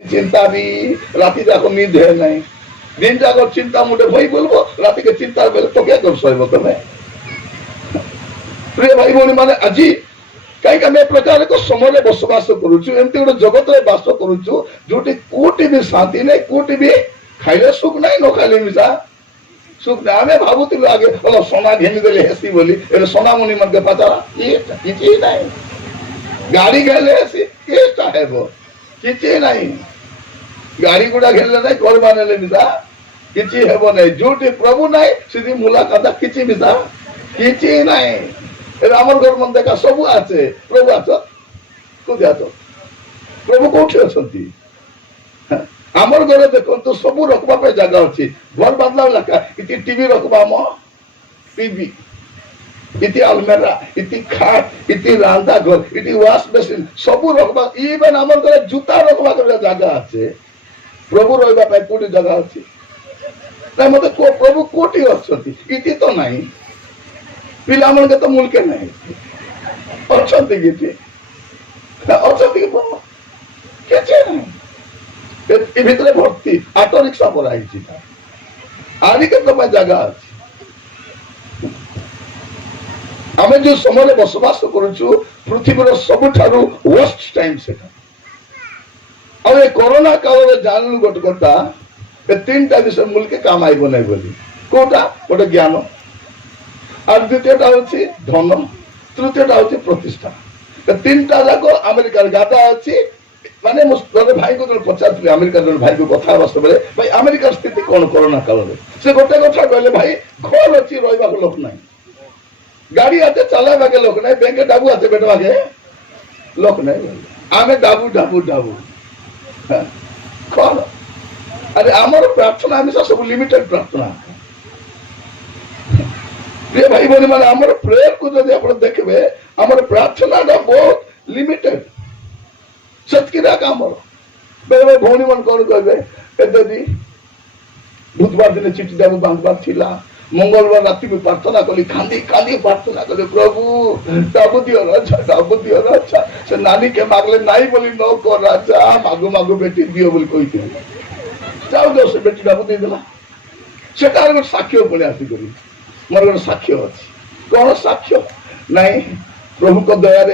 चिंता भी राति जाक निद है नहीं दिन जाक चिंता मुझे भाई बोलो राति के चिंता बेले तो क्या कर सहब तुम्हें प्रिय भाई भौणी मैंने आज कहीं आम प्रकार एक समय बसवास करुचु एमती गोटे जगत में बास करुचु जो कोटी भी शांति नहीं कोटी भी खाइले सुख नहीं न खाइले मिसा सुख नहीं आम भावुलु आगे सोना घेनीदे हेसी बोली सोना मुनि मन के पचारा किसी नहीं गाड़ी घेले हेसी केटा हेब किसी नहीं गाड़ी गुड़ा घेले नहीं घर माने मिसा किसी हेब नहीं जो प्रभु नहीं सीधी मुलाकात किसी मिसा किसी नहीं आम घर मन देखा सब आसे प्रभु आस कौन आस प्रभु कौटी अच्छा आमर घर देखो सब रखवा जगह अच्छी घर बांधला लगा इति टीवी रखवा आम टीवी इति अलमेरा इति खाट इति रांधा घर इति वाश बेसिन सब रखवा इवेन आमर घर जूता रखवा जगह अच्छे प्रभु रहा कौटी जगह अच्छी ना मत प्रभु कौटी अच्छा इति तो नहीं पिला मन के तो मुल्के नहीं अच्छा किसी भितर भर्ती ऑटो रिक्शा पर आदि के जगह अच्छी आम जो समय बसवास करुचु पृथ्वी सबुठारु वर्स्ट टाइम से कोरोना काल में जानलु गोटे कथा तीन टा विषय मुल्के काम आईब नहीं बोली कोटा गोटे ज्ञान और द्वितीयटा हूँ धन तृतीयटा हूँ प्रतिष्ठा तीन टा जाक अमेरिका गादा अच्छी माने जन भाई को जो पचार अमेरिका जन भाई को कथा समय भाई अमेरिका स्थिति कौन कोरोना काल में से गोटे कथा कहले भाई घर अच्छी रहा लोक ना गाड़ी आते चलावा के लोक ना बैंक डाबू आते बेटवा के लोक ना आम डाबू डाबू डाबू कौन अरे आमर प्रार्थना हमेशा सब लिमिटेड प्रार्थना प्रिय भाई बहनी मैंने आमर प्रेयर को जब आप देखबे आमर प्रार्थना बहुत लिमिटेड सतकिरा आमर बेले भौणी मन कौन कहे दीदी बुधवार दिन चिठी देव बांधवार थिला मंगलवार राति में प्रार्थना कली कांदी कांदी प्रार्थना कली प्रभु डाबू दियो राजा से नानी के मागले नाई बोली न कर राजा मागो मागो बेटी दियो बोली कही जाओ जाओ से बेटी डाबू दे देला सेटा गोटे साक्ष्य पड़े आसिक मोर गोटे साक्ष्य अच्छी कौन साक्ष्य नाई प्रभु को दया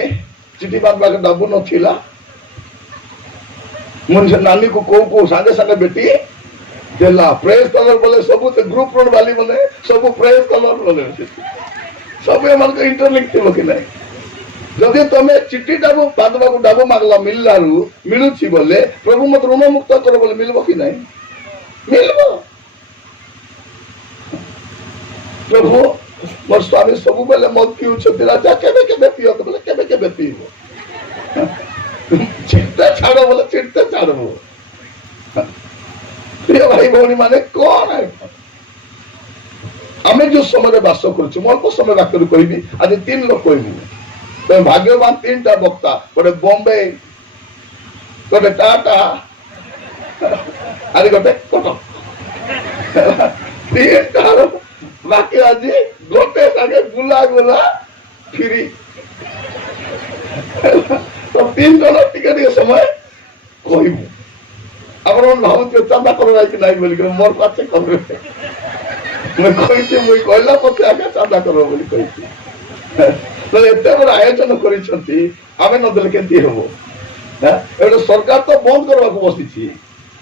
चिठी बांधवा डाबू नाला मुझे नानी को कौ सागे सागे बेटी देला प्रेज कलर बोले सब ग्रुप रोड वाली बोले सब प्रेज कलर बोले सब एम इंटरलिंक थी कि नहीं जदि तुम चिठी डाबू बांधवा डाबू मागला मिलू मिलूची बोले प्रभु मत ऋण मुक्त कर बोले मिलबो कि नहीं मिलबो प्रभु मोर स्वामी सब बेले मत पीऊ राजा केबे पीओ बोले केबे पीबो चिंता छाड़ो बोले चिंता छाड़बो प्रिय भाई भौणी माने कौन है आम जो समय बास कर अल्प समय वाक्य कहबी आज तीन लोग कहबी तो भाग्यवान तीन टा वक्ता गोटे बॉम्बे गोटे टाटा आज गोटे कटक तीन टार बाकी आज गोटे सागे गुला गुला फिरी तो तीन जन टिके समय कहबू आप भावुचे चंदा कर कि नहीं बोलिक मोर पास कर कहला पचे आगे चंदा कर एत बड़ आयोजन करें नदेले केमती हम सरकार तो बंद करने बसी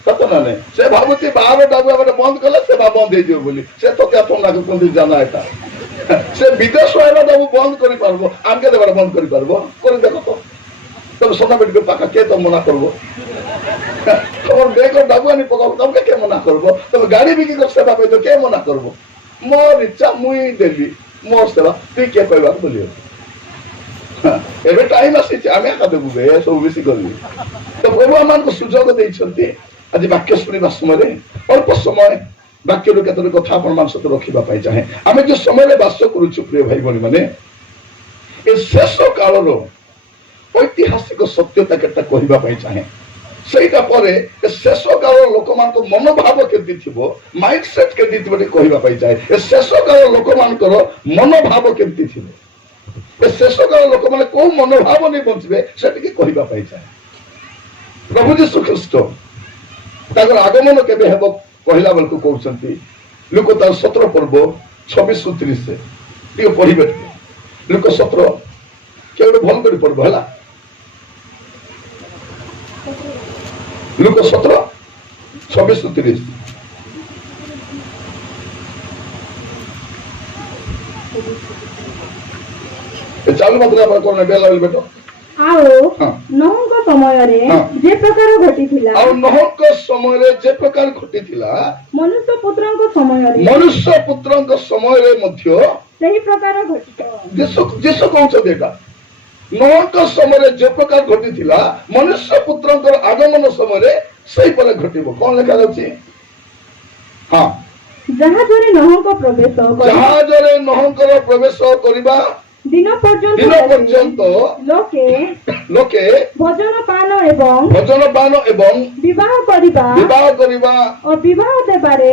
सत ना नहीं से भावुची बाहर डाबू बंद कले सेवा बंद हो बोली से तो क्या तुम कहते जाना एटा से विदेश डाबू बंद कर पार्बो आमके देवा बंद कर पार्बो कर देख तो तुम सोना बेटी पाखा के तुम मना करबो तुम बेग डाबू आनी पकाओ तुमके के मना करबो तुम गाड़ी बिकी कर सेवा पे के मना करबो मोर इच्छा मुई देली मोर सेवा तु के कहबा बोलियो एबे टाइम आसी आमे का देबु बे सब बेसी करबी तो प्रभु आमान को सुजोग देइछंती आज वाक्य सुनिबा समय अल्प समय वाक्य केतन कथा आपण मान सत रखिबा पाई चाहे आमे जो समय बास करूछु प्रिय भाई बहनी माने ए शेष कालरो ऐतिहासिक सत्यता केटा कहबा पाई चाहे सेटा परे शेष काल लोक मान मनोभाव केमती थिबो माइंडसेट केमती थिबो कहबा पाई चाहे शेष काल लोक मान मनोभाव केमती थिबो शेष काल लोक माने को मनोभाव नहीं बंचबे सेटिके कहबा पाई चाहे प्रभु यीशु ख्रीष्ट ତାଙ୍କର ଆଗମନ କେବେ ହେବ କହିଲା ବେଳକୁ କହୁଛନ୍ତି ଲୁକ ତାର 17 ପର୍ବ 26-30 ଟିକେ ପଢିବେ ଟିକେ ଲୁକ 17 କିଏ ଗୋଟେ ଭଲ କରି ପଢିବ ହେଲା ଲୁକ 17 26-30 ଚାଲୁ ମାତ୍ରା କଣ ବେଲା ବେଟ ଆଉ ନହଙ୍କ ସମୟରେ ଯେ ପ୍ରକାର ଘଟିଥିଲା ଆଉ ନହଙ୍କ ସମୟରେ ଯେ ପ୍ରକାର ଘଟିଥିଲା ମନୁଷ୍ୟ ପୁତ୍ରଙ୍କ ସମୟରେ ମଧ୍ୟ ସେହି ପ୍ରକାର ଘଟିବ ଯୀଶୁ କହୁଛନ୍ତି ଏଟା ନହଙ୍କ ସମୟରେ ଯେ ପ୍ରକାର ଘଟିଥିଲା ମନୁଷ୍ୟ ପୁତ୍ରଙ୍କର ଆଗମନ ସମୟରେ ସେଇପରି ଘଟିବ କଣ ଲେଖା ଯାଉଛି ହଁ ଜାହାଜରେ ନହଙ୍କର ପ୍ରବେଶ କରିବା ଦିନ ପର୍ଯ୍ୟନ୍ତ ଲୋକେ ଭୋଜନ ପାନ ଏବଂ ବିବାହ କରିବା ଓ ବିବାହ ଦେବାରେ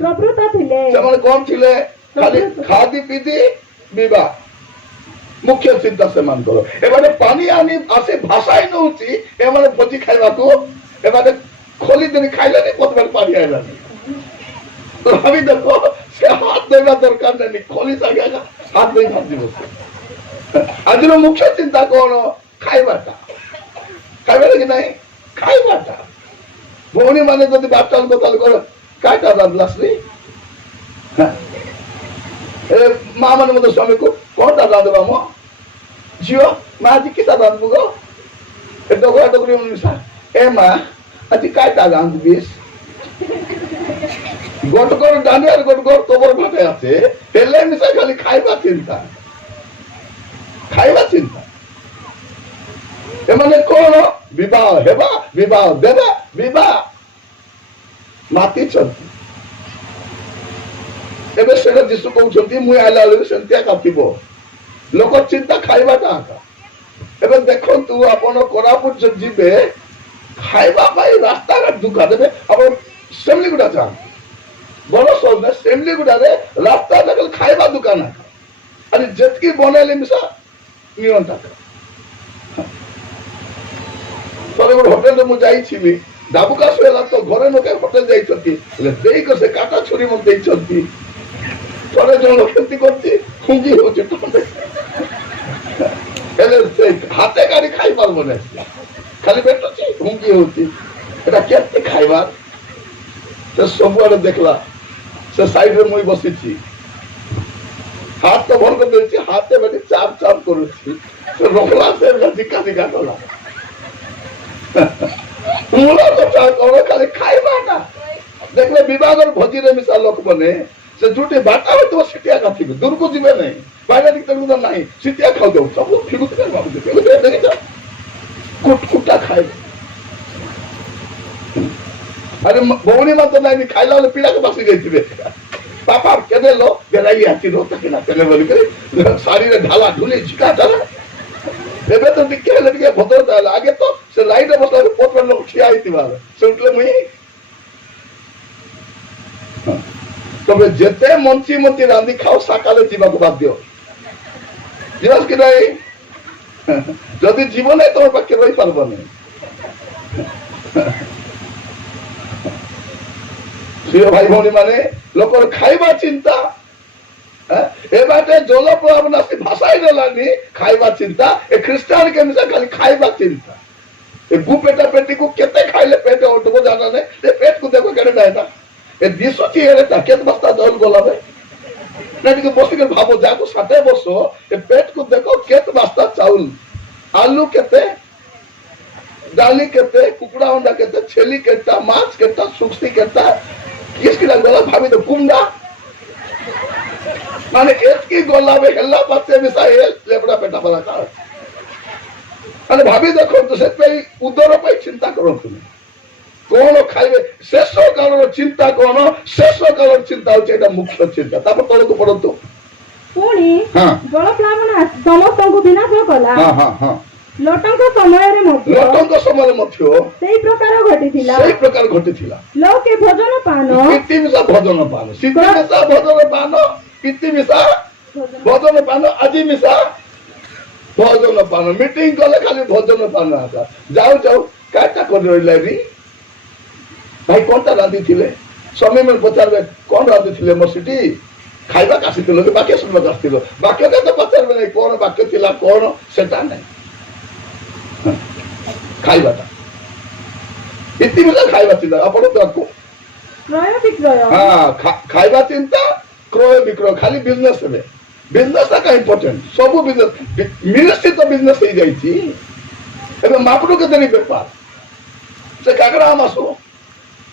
ପ୍ରବୃତ୍ତ ଥିଲେ ସେମାନେ କଣ ଥିଲେ ଖାଲି ଖାଦି ପିଦି ବିବାହ ମୁଖ୍ୟ ଚିନ୍ତା ସେମାନଙ୍କର ଏମାନେ ପାଣି ଆଣି ଆସି ଭାଷାଇ ନଉଛି ଏମାନେ ଭୋଜି ଖାଇବାକୁ ଏମାନେ ଖୋଲି ଦିନ ଖାଇଲେନି ପ୍ରଥମେ ପାଣି ଆଇଲାନି ଭାବି ଦେଖ ସେ ହାତ ଧୋଇବା ଦରକାର ନାହିଁ ଖୋଲି ସାଙ୍ଗେ ହାତ ଧୋଇ ଭାଜିବ ଆଜିର ମୁଖ୍ୟ ଚିନ୍ତା କଣ ଖାଇବାଟା କି ନାହିଁ ଖାଇବାଟା ଭଉଣୀ ମାନେ ଯଦି ବାର୍ତ୍ତାଳ କଥା କର କାଇଟା ରାନ୍ଧିଲା ସ୍ତ୍ରୀ ମା ମାନେ ମଧ୍ୟ ସ୍ୱାମୀକୁ କଣଟା ରାନ୍ଧିବା ମୋ ଝିଅ ମା ଆଜି କିଟା ରାନ୍ଧବୁ ଗো ଏ ଡଗରା ଡଗରି ମିଶା ଏ ମା ଆଜି କାଇଟା ରାନ୍ଧିବିସ୍ গোটকর ডানে আর গোটকর কবর ভাটে আছে হেলে মিশা খালি খাইবা চিন্তা এমানে কোন বিবাহ হেবা বিবাহ দেবা বিবাহ মাতিଛନ୍ତି ଏବେ ସେଟା ଯୀଶୁ କହୁଛନ୍ତି ମୁଁ ଆଇଲା ବେଳକୁ ସେମିତିଆ କାଟିବ ଲୋକ ଚିନ୍ତା ଖାଇବାଟା ଆକା ଏବେ ଦେଖନ୍ତୁ ଆପଣ କୋରାପୁଟ ଯିବେ ଖାଇବା ପାଇଁ ରାସ୍ତାଘାଟ ଦୁଃଖା ଦେବେ ଆପଣ ସେମିତି ଗୁଡା ଯାଆନ୍ତୁ ବଡ ସହଜ ସେମିତି ଗୁଡାରେ ରାସ୍ତା ଯାକ ଖାଇବା ଦୋକାନ ଆରେ ଯେତିକି ବନେଇଲେ ମିଶା ନିଅନ୍ତା ଥରେ ଗୋଟେ ହୋଟେଲରେ ମୁଁ ଯାଇଥିଲି ଡାବୁକାଶ ହେଲା ତ ଘରେ ଲୋକେ ହୋଟେଲ ଯାଇଛନ୍ତି ହେଲେ ଦେଇକ ସେ କାଟା ଛୁରୀ ମତେ ଦେଇଛନ୍ତି ଥରେ ଜଣ କେମିତି କରୁଛି ଖୁଙ୍ଗି ହଉଛି ହେଲେ ସେ ହାତେ କାଢି ଖାଇ ପାରିବନି ଖାଲି ପେଟୁଛି ଖୁଙ୍ଗି ହଉଛି ଏଟା କେତେ ଖାଇବା ସେ ସବୁଆଡେ ଦେଖିଲା ସେ ସାଇଡରେ ମୁଇଁ ବସିଛି ହାତ ତ ଭଲ କରିଦେଇଛି ହାତେ ବେଟି ଚାପ ଚାପ କରୁଛି ସେ ରଖଲା ସେ ଧିକା ଧିକା କଲା ମୂଳ କଥା କଣ ଖାଲି ଖାଇବାଟା ଦେଖିଲେ ବିଭାଗର ଭୋଜିରେ ମିଶା ଲୋକମାନେ ସେ ଯୋଉଠି ବାଟା ହଉଥିବ ସିଟିଆ କାଥିବେ ଦୂରକୁ ଯିବେ ନାହିଁ ବାଇରା ଟିକେ ନାହିଁ ସିଟିଆ ଖାଉଥିବ ସବୁ ଫିରୁଥିବେ କୁଟା ଖାଇବେ अरे भौणी मत नहीं खाइला वाले पीड़ा के पास जाइए पापा केदे लो बेलाई आती रो तक ना केले बोली करे साड़ी रे ढाला ढुली झिका चला एबे तो टिके लटके भदर दाल आगे तो से लाइट बसला पोत लोग खिया आईती वाला से उठले मुई तबे जेते मंची मंची रांदी खाओ सकाले जीवा को बाध्य जीवास कि नहीं जदि जीवन है तो पाके रही पारबनी भाई भौणी माने लोकर खाइबा चिंता ए बाटे जल प्लावना से भाषाई देलानी खाइबा चिंता ए ख्रिस्टान के मिसा खाली खाइबा चिंता ए गु पेटा पेटी को केते खाइले पेट उठबो जाना ने ए पेट को देखो केने डायता ए दिसो ची एरे ता केत बस्ता जल गोलाबे नेट के बसी के भाबो जाको 60 वर्ष ए पेट को देखो केत बस्ता चाउल आलू केते डाली केते कुकुड़ा अंडा केते छेली केता माछ केता सुक्सी केता किसकी गला भाभी तो कुंडा माने एतकी गला में हेला पाते मिसाइल लेपड़ा पेटा बला का माने भाभी देखो तो से पे उदर पे चिंता करो तुम कोन खाइबे शेष कालर चिंता कोन शेष कालर चिंता होचे एटा मुख्य चिंता तापर तळे को पडतो पुणी जल प्लावना समस्त को विनाश कला हां हां हां लोटंक समय मध्य सेही प्रकार घटिथिला लोके भोजन पान किति मिसा भोजन पान किति मिसा भोजन पान आजि मिसा भोजन पान मीटिंग कले खाली भोजन पान आता जाऊ काटा कर रहिला री भाई कौन रांधि थे स्वामी मैंने पचारे कौन रांधि थे मोर सीटी खाइबा आसील कि बाक्य शुणा आसो बाक्य तो पचारे नहीं कौन बाक्य थी कौन से खाइबाटा इतिमिला खाइबा चिंता आपण को क्रय विक्रय हाँ खाइबा चिंता क्रय विक्रय खाली बिजनेस में बिजनेस का इम्पोर्टेंट सब बिजनेस मिनिस्ट्री तो बिजनेस हो जाइए एबे मापड़ू के देनी बेपार से काकड़ा आम आसो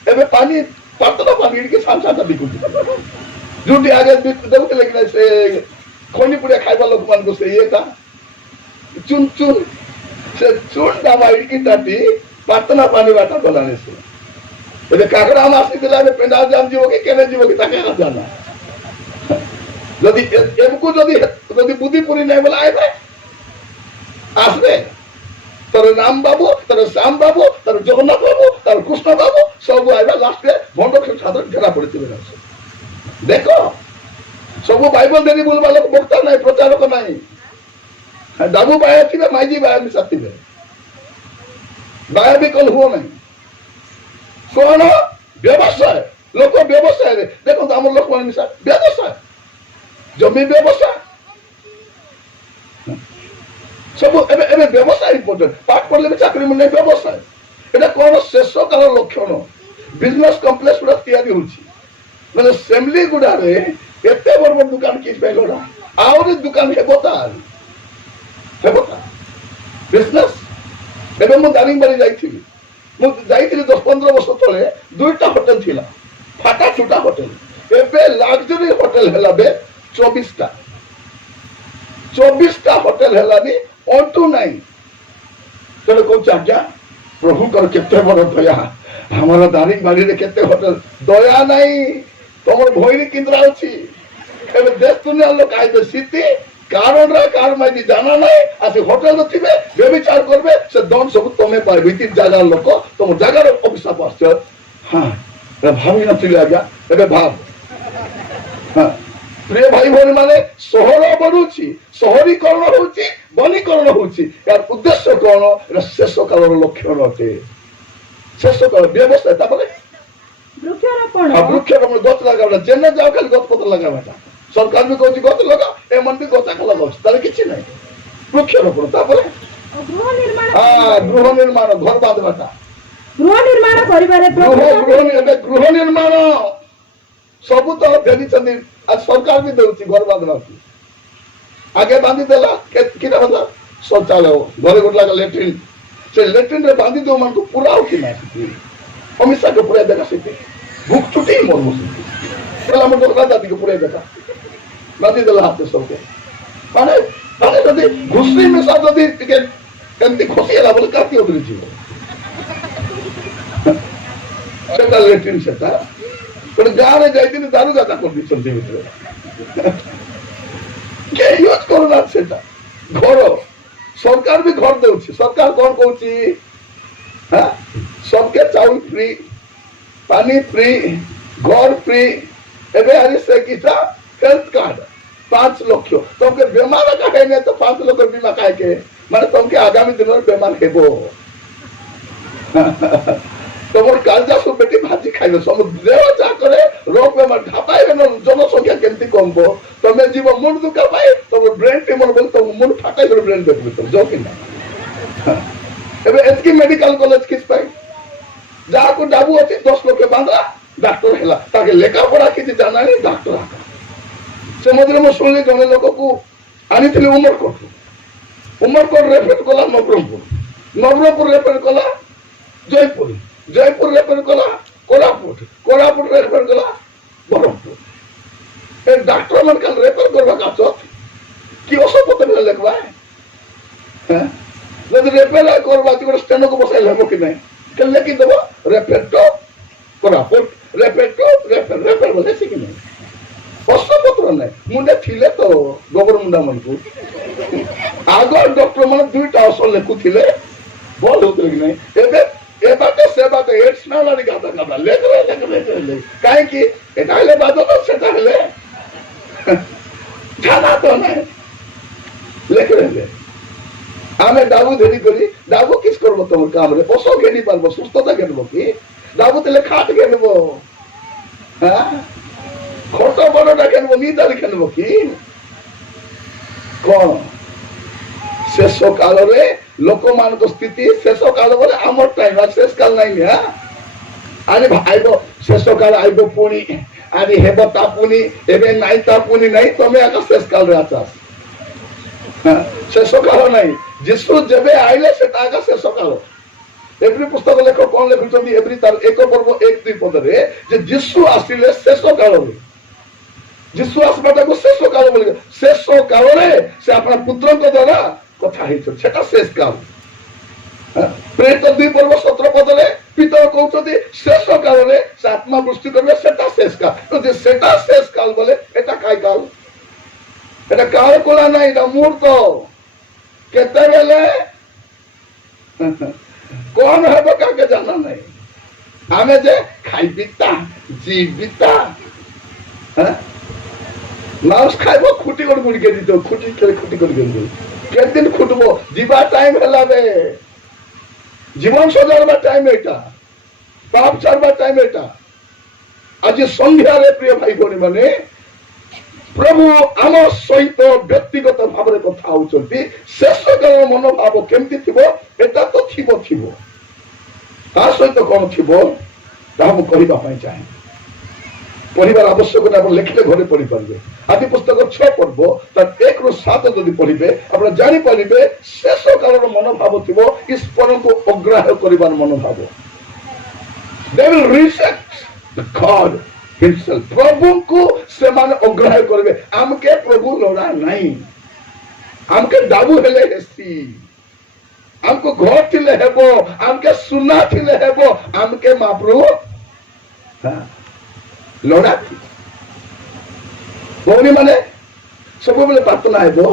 एबे पानी पातला पानी के साथ साथ बिकु जोटी आगे देखते लेकिन से खोनी पुड़िया खाइबा लोक मान को से ये था चुन चुन से चुन डामा इडकी टाटी पातला पानी बाटा बनाने से एबे काकड़ा आम आसी दिला में पेंडा जाम जीवो के केने जीवो के ताके ना जाना यदि एमको यदि बुद्धि पूरी नहीं बोला आए आसबे तर राम बाबू तर श्याम बाबू तर जगन्नाथ बाबू तर कृष्ण बाबू सब आएगा लास्ट में भंड के छात्र घेरा पड़े देखो सब बाइबल देनी बोलवा लोग बक्ता नहीं प्रचारक नहीं दाबू बाया थी माइजी बाया मिसा थी बाया भी कल हुआ नहीं कौन व्यवसाय लोक व्यवसाय देखो तो आम लोक मान मिसा व्यवसाय जमी व्यवसाय सब एबे व्यवसाय इम्पोर्टेंट पाठ पढ़ले भी चाकरी मिलने व्यवसाय एटा कोन शेष काल लक्षण बिजनेस कॉम्प्लेक्स गुडा तैयारी होची माने सेमली गुडा रे एते बड़ दुकान किस पेलोडा आउरी दुकान हेबोता बिजनेस एबे मु दारिंगबाड़ी जाइथिली मु जाइथिली 10-15 वर्ष तले दुईटा होटल थिला फाटा छुटा होटल एबे लग्जरी होटल हेला बे 24टा होटल हेलानी ऑटो नहीं तेरे को चाचा प्रभु कर केते बड़ दया हमारा दारिंगबाड़ी रे केते होटल दया नहीं तमर भोईनी किंद्रा अछि एबे देश दुनिया लोक आइदे सिटी कारण रा कार माइदी जाना नहीं आसी होटल थिबे व्यभिचार करबे से दन सब तमे पाइबे तीन जागा लोक तम जागार अभिशाप आछे हां रे भाभी नथिले आज्ञा एबे भाव हां प्रिय भाई भौणी माने सहर बढ़ुची सहरीकरण होची वनीकरण होची यार उद्देश्य कौन एटा शेष कालर लक्षण अटे शेष काल व्यवस्था तापरे वृक्षारोपण गछ लगा जेने जाओ खाली गछ पत्र लगा बेटा सरकार भी कहती गछ लगा ए मन भी गछ लगा ताले किछि नहीं वृक्षारोपण तापरे गृह निर्माण घर बांधबाटा गृह निर्माण करिबारे गृह निर्माण सब तो देनी आज सरकार भी देउची घर बांधवा आगे बांधी देला किना मतलब शौचालय घरे गोट लगा लेट्रिन से लेट्रिन रे बांधी दो मन को पूरा हो कि ना हमेशा के पूरा देखा सीती भूख छुटी मोर मुसी पहला मन तो दादी के पूरा देखा बांधी देला हाथ सब के माने माने जदी घुसरी में सा जदी टिके एंती खुशी होला बोले काती उतरी जीव सेटा लेट्रिन सेटा पर गारे जाइतिन दारू गाता कर दी चलते भीतर के यूज करना सेटा घर सरकार भी घर देउची सरकार कौन कहउची हां सबके चाउल फ्री पानी फ्री घर फ्री एबे आरी से किसा हेल्थ कार्ड 5 लाख तुमके बीमार काहे ने तो 5 लाख बीमा काहे के माने तुमके आगामी दिन में बीमार हेबो तमर कालजा सब बेटी भाजी खाइबे सब देव जा करे रोग में मत ढापाइबे न जनसंख्या केंती कमबो तमे जीव मुंड दुका पाए तम ब्रेन टिमर बोल तम मुंड फाटाइ कर ब्रेन देखबे तुम जो कि ना एबे एतकी मेडिकल कॉलेज किस पाए जा को डाबू अछि 10 लोग के बांधला डॉक्टर हेला ताके लेखा पढ़ा कि जाना नहीं डॉक्टर आका से मधुर में सुनले जने लोक को आनी थिले उमरकोट रेफर कला नवरंगपुर रेफर कला जयपुर रेफर कला कोरापुट रेफर कला बरहमपुर ए डॉक्टर मन कल रेफर करबा का चोत कि ओसो पत्र लिखवा है यदि रेफर करबा कि स्टेनो को बसाइल हेबो कि नहीं कल लेकिन देबो रेफर तो कोरापुट रेफर बोले से कि नहीं ओसो पत्र नहीं मुंडे थिले तो गोबर मुंडा मन को आगो डॉक्टर मन दुईटा ओसो लेखु थिले बोल होत कि नहीं एबे ए बाटे से बाटे एड्स ना लानी गाता ले काहे कि एटा ले बातो तो सेटा ले जाना तो नहीं लेख ले आमे डाबू देरी करी डाबू किस करबो तुम काम रे ओसो गेनी पारबो सुस्तता गेनबो कि डाबू तेले खाट ଖଟ ବଡଟା ଖେଳିବ ନିଦାରେ ଖେଳିବ କି କଣ? ଶେଷ କାଳରେ ଲୋକମାନଙ୍କ ସ୍ଥିତି ଶେଷ କାଳ ବୋଲେ ଆମର ଟାଇମ ଶେଷ କାଳ ନାହିଁ। ଆରେ ଆଇବ ଶେଷ କାଳ ଆଇବ ପୁଣି ଆରେ ହେବ ତା ପୁଣି ଏବେ ନାଇଁ ତା ପୁଣି ନାଇଁ ତମେ ଆଗ ଶେଷ କାଳରେ ଆସ। ଶେଷ କାଳ ନାହିଁ ଯୀଶୁ ଯେବେ ଆଇଲେ ସେଟା ଆଗ ଶେଷ କାଳ। ଏଭ୍ରି ପୁସ୍ତକ ଲେଖକ କଣ ଲେଖୁଛନ୍ତି ଏଭ୍ରି ତାର 1 ପର୍ବ 1-2 ପଦରେ ଯେ ଯୀଶୁ ଆସିଲେ ଶେଷ କାଳରେ। ଯୀଶୁ ଆସିବାଟାକୁ ଶେଷ କାଳ ବୋଲି ଶେଷ କାଳରେ ସେ ଆପଣ ପୁତ୍ରଙ୍କ ଦ୍ୱାରା କଥା ହେଇଛନ୍ତି ସେଟା ଶେଷ କାଳ। ପ୍ରେରିତ 2 ପର୍ବ 17 ପଦରେ ପିତର କହୁଛନ୍ତି ଶେଷ କାଳରେ ସେ ଆତ୍ମା ବୃଷ୍ଟି କରିବେ ସେଟା ଶେଷ କାଳ। ଯଦି ସେଟା ଶେଷ କାଳ ବୋଲେ ଏଟା କାଇ କାଳ? এটা কার কোলা নাই এটা মূর্ত কেতেবেলে কোন হবে কাকে জানা নাই। আমি যে খাইবিতা জীবিতা মাউস খাইব খুঁটি করে গুড়িকে দিত খুঁটি করে খুঁটি করে দিত কেদিন খুঁটব যা টাইম হেলাবে জীবন সজাবার টাইম এটা পাপ ছাড়বার টাইম এটা। আজ সন্ধ্যারে প্রিয় ভাই ভনী মানে প্রভু ଆମ ସହିତ ବ୍ୟକ୍ତିଗତ ଭାବରେ କଥା ହଉଛନ୍ତି। ଶେଷ କାଳ ମନୋଭାବ କେମିତି ଥିବ ଏଟା ତ ଥିବ ତା ସହିତ କଣ ଥିବ ତାହା ମୁଁ କହିବା ପାଇଁ ଚାହେଁ। ପଢିବାର ଆବଶ୍ୟକତା ଆପଣ ଲେଖିଲେ ଘରେ ପଢିପାରିବେ। ଆଦି ପୁସ୍ତକ 6 ପର୍ବ ତାର 1 ରୁ 7 ଯଦି ପଢିବେ ଆପଣ ଜାଣିପାରିବେ ଶେଷ କାଳର ମନୋଭାବ ଥିବ ଈଶ୍ୱରଙ୍କୁ ଅଗ୍ରାହ୍ୟ କରିବାର ମନୋଭାବ। They will reject the God himself. प्रभु को से मान अग्राह्य करबे हमके प्रभु लोड़ा नहीं हमके दाबू हेले हेसी हमको घर थिले हेबो हमके सुना थिले हेबो हमके महाप्रभु लोड़ा थी भौनी माने सब बेले प्रार्थना हेबो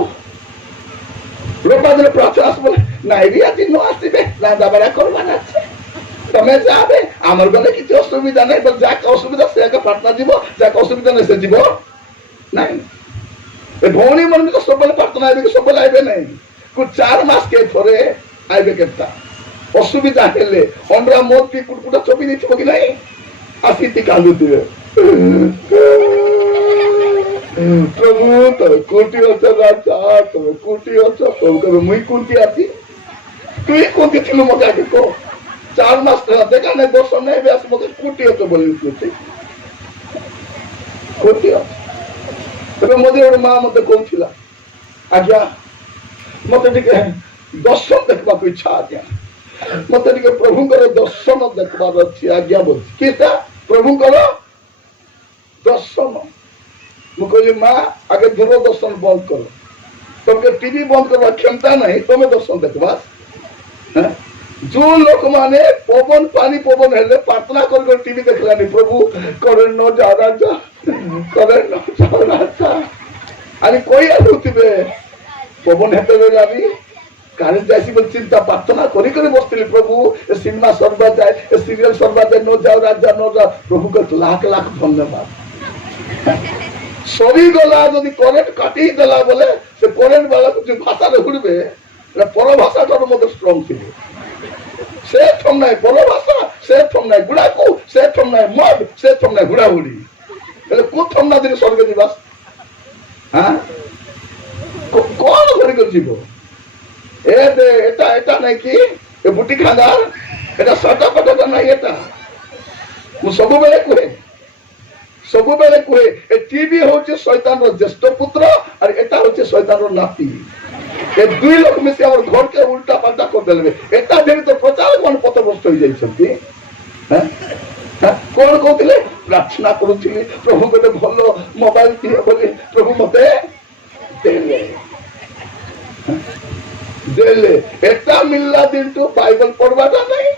रोपा दिले प्रार्थना बोले नाई भी आदि नो आसीबे ना दाबरा करबाना আছে तमे जाबे आमर गले किछ असुविधा नै बल जाक असुविधा से का प्रार्थना जीवो जाक असुविधा नै से जीवो नहीं। ए भौणी मन तो सबले प्रार्थना आबे के सबले आबे नहीं को 4 मास के थोरे आबे केता असुविधा हेले हमरा मोत की कुटकुटा चोबी नै थिबो कि नहीं आसीति कांदु दिए प्रभु तो कोटी अच्छा राजा तो कोटी अच्छा तो कबे मुई कोटी आती तू कोटी थिलो मका के को 4 मास देखा नहीं 200 नहीं भी आसमो कोटी होतो बोली कोटी तबे मोदी और मां मते कहउथिला आज्ञा मते टिके दर्शन देखबा को इच्छा आज्ञा मते टिके प्रभुଙ୍କର दर्शन देखबार अछि आज्ञा बोल केता प्रभुଙ୍କର दर्शन मु कहली मां आगे दूरदर्शन बंद करो तुमके टीवी बंद करवा क्षमता नहीं तुम दर्शन देखबा। जो लोक माने पवन पानी पवन हेले प्रार्थना कर टीवी देखलानी प्रभु करे न जा राजा करे न जा राजा अरे कोई आलुतिबे पवन हेते लानी कारे जासी बोल चिंता प्रार्थना करी करी बसतिली प्रभु ए सिनेमा सरबा जाए ए सीरियल सरबा जाए न जाओ राजा न जा प्रभु को लाख लाख धन्यवाद। सभी गला यदि करेंट काटी देला बोले से करेंट वाला जो भाषा रे हुड़बे पर भाषा तो मत स्ट्रांग थिबे से थम नहीं पर भाषा से थम नहीं गुड़ाकू से थम नहीं मद से थम नहीं गुड़ाहुड़ी એટલે को थम ना दिन स्वर्ग दिवस हां कौन धरि कर जीवो ए दे एटा नहीं कि ए बुटी खादार एटा सटा पटा नहीं एटा मु सब बेले कुहे ए टीवी होचे शैतान रो ज्येष्ठ पुत्र और एटा होचे शैतान रो नाती ए दुई लोक मिसे हमर घर के उल्टा पाल्टा कर देलबे एटा देरी तो प्रचार मन पथभ्रष्ट हो जाई छथि हैं कोन कहतिले प्रार्थना करूथिली प्रभु गोटे भलो मोबाइल दिए बोली प्रभु मते देले एटा मिलला दिन तो बाइबल पढ़वाटा नहीं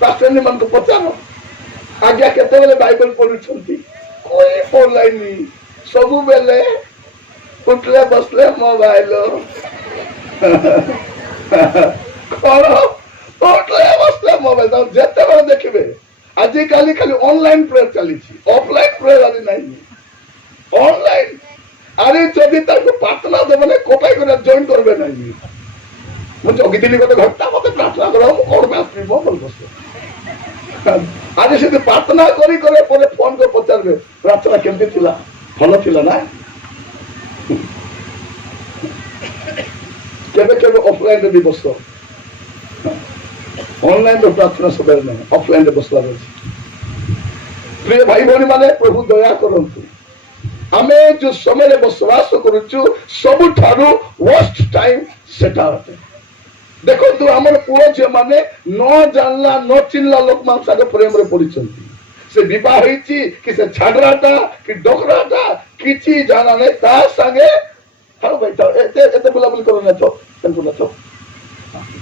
पास्टर ने मन को पचारो आज्ञा केते बेले बाइबल पढुछंती कोई पढलाइनी सब बेले उठले बसले मोबाइल कौन उठले बसले मोबाइल जेते बेले देखबे आजि काली खाली ऑनलाइन प्रेयर चली ऑफलाइन प्रेयर आदि नहीं ऑनलाइन अरे जदि ताको प्रार्थना देबने कोपाई करे जॉइन करबे नहीं मु जगी दिली गोटे घंटा मते प्रार्थना करो कोन में आसी मोबाइल बस आज से प्रार्थना करी करे पर फोन को पचारे प्रार्थना केमती थिला भल थिला ना केबे केबे ऑफलाइन रे भी बस ऑनलाइन रे प्रार्थना सब नहीं ऑफलाइन रे बसला प्रिय भाई भौणी माने प्रभु दया करंतु आमे जो समय रे बसवास करूछु सब ठारू वर्स्ट टाइम सेटा होते देखो तू हमर पुओ जे माने न जानला न चिनला लोक मान सागे प्रेम रे पडिचंती से विवाह होईची कि से छाडराटा कि डोकराटा किछि जाना नै ता संगे हाउ बैठा एते एते बुलाबुली करो ना तो तंतु ना तो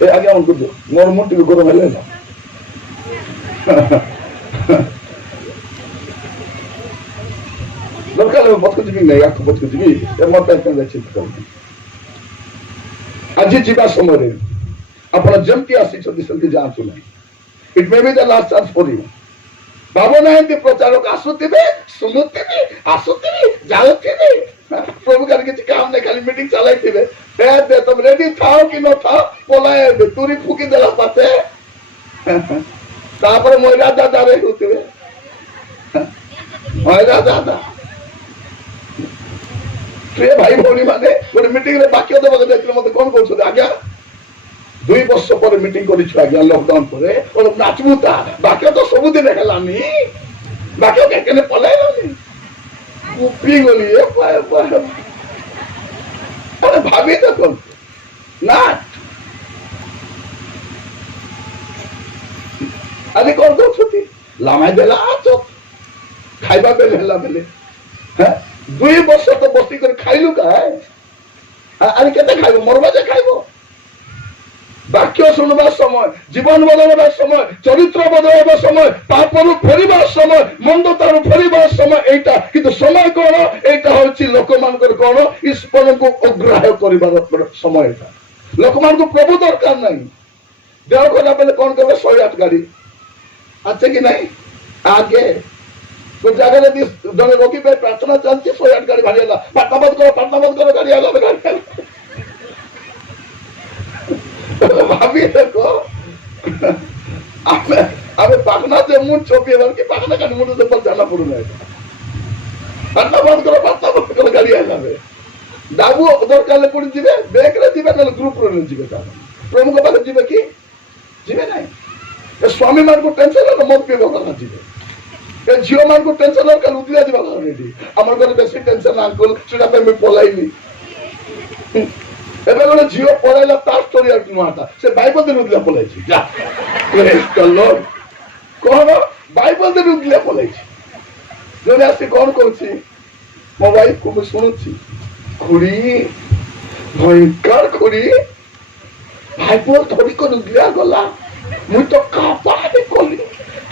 ए आगे हमको दो मोर मुंडी को गरम हेले ना दरकार में पटक जीवी नहीं आखो पटक जीवी ए मत पे चिंता कर आज जीवा समय रे अपन जमती आसी छथि संति जांचु नहीं it may be the last chance for you भावना एंती प्रचारक आसुथिबे सुनुथिबे आसुथिबे जाउथिबे प्रभु कर के काम नहीं खाली मीटिंग चलाइथिबे दे तुम रेडी थाओ कि न थाओ पोलाए तुरी फुकी देला पाते तापर मोइरा दादा रे होथिबे मोइरा दादा प्रिय भाई भौणी माने गोटे मीटिंग रे बाक्य देबा देखले मते कोन कहउछ आज्ञा 2 वर्ष पर मीटिंग करिछु आज्ञा लॉकडाउन परे और नाचबू ता बाक्य तो सब दिन हेलानी बाक्य केने पलाइलानी उपी गली ए पाए अरे भाभी तो कोन नाच अरे कोन तो छुटी लामा देला आचो खाइबा बेले हेला बेले हैं 2 वर्ष तो बस्ती कर खाइलु का अरे केते खाइबो मरबा जे खाइबो वाक्य सुनवा समय जीवन बदलवा समय चरित्र बदलवा समय पापरु फेरिबा समय मंदतारु फेरिबा समय एटा किंतु समय कोन एटा होछि लोक मानकर कोन ईश्वर को अग्राह्य करिबार समय एटा लोक मान को प्रभु दरकार नहीं देव कोना बेले कोन करबे 108 गाड़ी अच्छे कि नहीं आगे तो जगह रे जने रोकी पे प्रार्थना चलती 108 गाड़ी भाड़ियाला पाटना मत करो गाड़ी आला गाड़ी भाभी देखो आमे पाखना से मुंह छोपी है कि पाखना का मुंह से पर जाना पड़ू नहीं पाटना बंद करो गाड़ी आला बे दाबू उधर काले पड़ी जीवे बैक रे जीवे न ग्रुप रे जीवे का प्रभु को बात जीवे की जीवे नहीं ए स्वामी मान को टेंशन न मत पेबो करना जीवे ए जियो मान को टेंशन न कल उदिया जीवा कर रेडी हमर घर बेसी टेंशन अंकल सेटा पे मैं पलाइली एबे गोटे झियो पलाइला तार स्टोरी आउट नुआटा से बाइबल दे रुदला पलाइछि जा प्रेज द लॉर्ड कोन बाइबल दे रुदला पलाइछि जोने आसी कोन कहछि मो वाइफ को सुनुछि खुड़ी भयंकर खुड़ी बाइबल थोड़ी को रुदला गला मु तो कापा दे कोली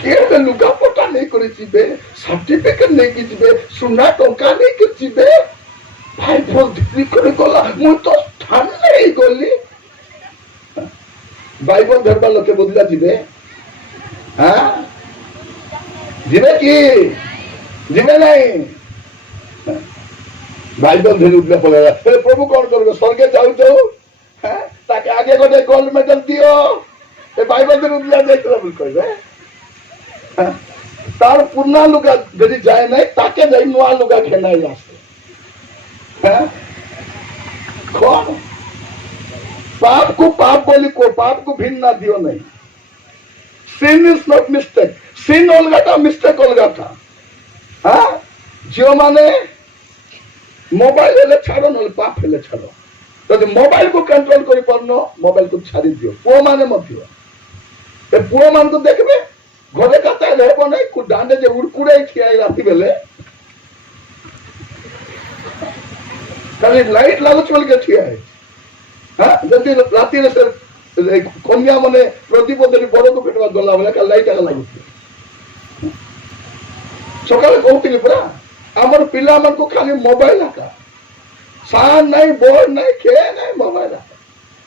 के लुगा पटा नहीं करि जिबे सर्टिफिकेट नहीं कि जिबे सुना टंका नहीं कि जिबे बाइबल धीरे करे गला मु तो ठान नहीं गली बाइबल धरबा लोके बदला जिबे हां जिबे की जिबे नहीं बाइबल धरे उठले पड़ेगा अरे प्रभु कौन करबे स्वर्गे जाऊ जाऊ हैं ताके आगे गोटे गोल्ड मेडल दियो ए बाइबल धरे उठले देखला बोल कहबे तार पुरना लुगा जदी जाए नहीं ताके जाई नुआ लुगा खेनाई आसे कौन पाप को पाप बोली को पाप को भिन्न ना दियो नहीं sin is not mistake sin अलगा था मिस्टेक अलगा था हाँ जियो माने मोबाइल हेले छाड़ो न पाप हेले छाड़ो तो मोबाइल को कंट्रोल करि परनो मोबाइल को छाड़ी दियो पुओ माने मत दियो ए पुओ मान तो देखबे घरे काता रहबो नहीं कु डांडे जे उड़कुड़े खियाई राती बेले खाली लाइट लागुच बोल के ठिया है हां जल्दी राती रे से कन्या माने प्रदीप देरी बड़ को पेटवा गला बोले का लाइट आला लागुच सकाळे कहउतिली परा हमर पिला मन को खाली मोबाइल आका सान नहीं बोल नहीं खे नहीं मोबाइल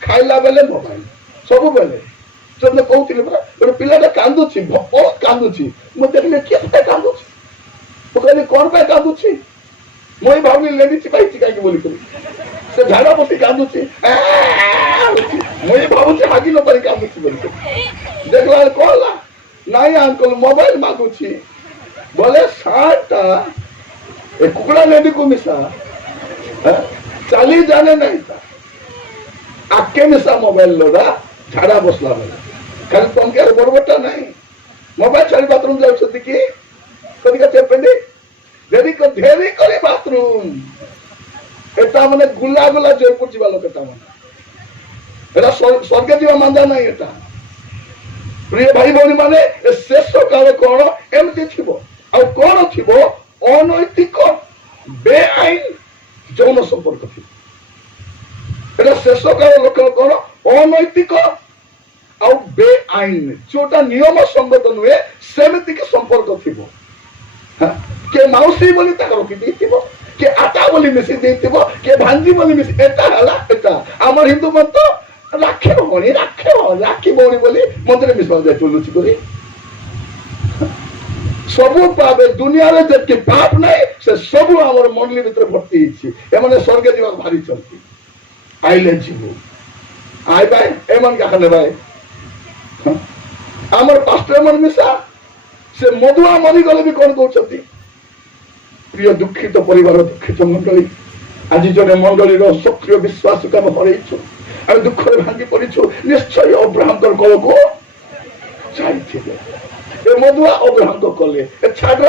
खाइला बेले मोबाइल सब बेले जब कहउतिली परा और पिलाटा कांदुची बहुत कांदुची म देखले केते कांदुची तो कहले कोन पे कांदुची मोई भावनी लेडी चिपाई चिकाई के बोली करी से झाड़ा पति कांदुची मोई भावुची हागी न परी कांदुची बोली करी देखला कोला ନାଇଁ ଅଙ୍କଲ ମୋବାଇଲ ମାଗୁଛି ବୋଲେ ସାରଟା ଏ କୁକୁଡ଼ା ନେଡ଼ିକୁ ମିଶା ଚାଲି ଜାନେ ନାହିଁ ତା ଆକେ ମିଶା ମୋବାଇଲ ଲୋଡ଼ା ଝାଡ଼ା ବସିଲା ବେଲେ ଖାଲି ଟଙ୍କିଆରେ ବଡ଼ବଡ଼ଟା ନାହିଁ ମୋବାଇଲ ଛାଡ଼ି ବାଥରୁମ ଯାଉଛନ୍ତି କି କଦିକା చెప్పండి ଧେରି କରି ବାଥରୁମ ଏଟା ମାନେ ଗୁଲା ଗୁଲା ଜୟପୁର ଯିବା ଲୋକ ଏଟା ମାନେ ଏଟା ସ୍ୱର୍ଗ ଯିବା ମାନ୍ଦା ନାହିଁ ଏଟା ପ୍ରିୟ ଭାଇ ଭଉଣୀ ମାନେ ଶେଷ କାଳ କଣ ଏମିତି ଥିବ ଆଉ କଣ ଥିବ ଅନୈତିକ ବେଆଇନ ଯୌନ ସମ୍ପର୍କ ଥିବ এটা শেষ কাল লক্ষণ কোন অনৈতিক ଆଉ ବେଆଇନ ଯୋଉଟା ନିୟମ ସଙ୍ଗତ ନୁହେଁ ସେମିତିକି ସମ୍ପର୍କ ଥିବ କିଏ ମାଉସୀ ବୋଲି ତାକୁ ରଖିଦେଇଥିବ କିଏ ଆଟା ବୋଲି ମିଶି ଦେଇଥିବ କିଏ ଭାଞ୍ଜି ବୋଲି ମିଶି ଏଟା ହେଲା ଏଟା ଆମର ହିନ୍ଦୁ ମତ ରାକ୍ଷୀ ଭଉଣୀ ବୋଲି ମନ୍ଦିରରେ ମିଶିବାକୁ ଯାଇଥିବ ଲୁଚି କରି ସବୁ ପାପ ଦୁନିଆରେ ଯେତିକି ପାପ ନାହିଁ ସେ ସବୁ ଆମର ମଣ୍ଡଳୀ ଭିତରେ ଭର୍ତ୍ତି ହେଇଛି ଏମାନେ ସ୍ୱର୍ଗ ଯିବାକୁ ବାହାରିଛନ୍ତି ଆଇଲେ ଯିବୁ ଆଇ ଭାଇ ଏମାନେ କାହାଲେ ଭାଇ ଆମର ପାଷ୍ଟର ମାନେ ମିଶା ସେ ମଧୁଆ ମରିଗଲେ ବି କଣ କହୁଛନ୍ତି ପ୍ରିୟ ଦୁଃଖିତ ପରିବାର ଦୁଃଖିତ ମଣ୍ଡଳୀ ଆଜି ଜଣେ ମଣ୍ଡଳୀର ସକ୍ରିୟ ବିଶ୍ୱାସକୁ ଆମେ ହରେଇଛୁ ଆମେ ଦୁଃଖରେ ଭାଙ୍ଗି ପଡିଛୁ ନିଶ୍ଚୟ ଅବ୍ରାହମଙ୍କର କଳକୁ ଯାଇଥିବେ ଏ ମଧୁଆ ଅବ୍ରାହମ କଲେ ଏ ଛାଡ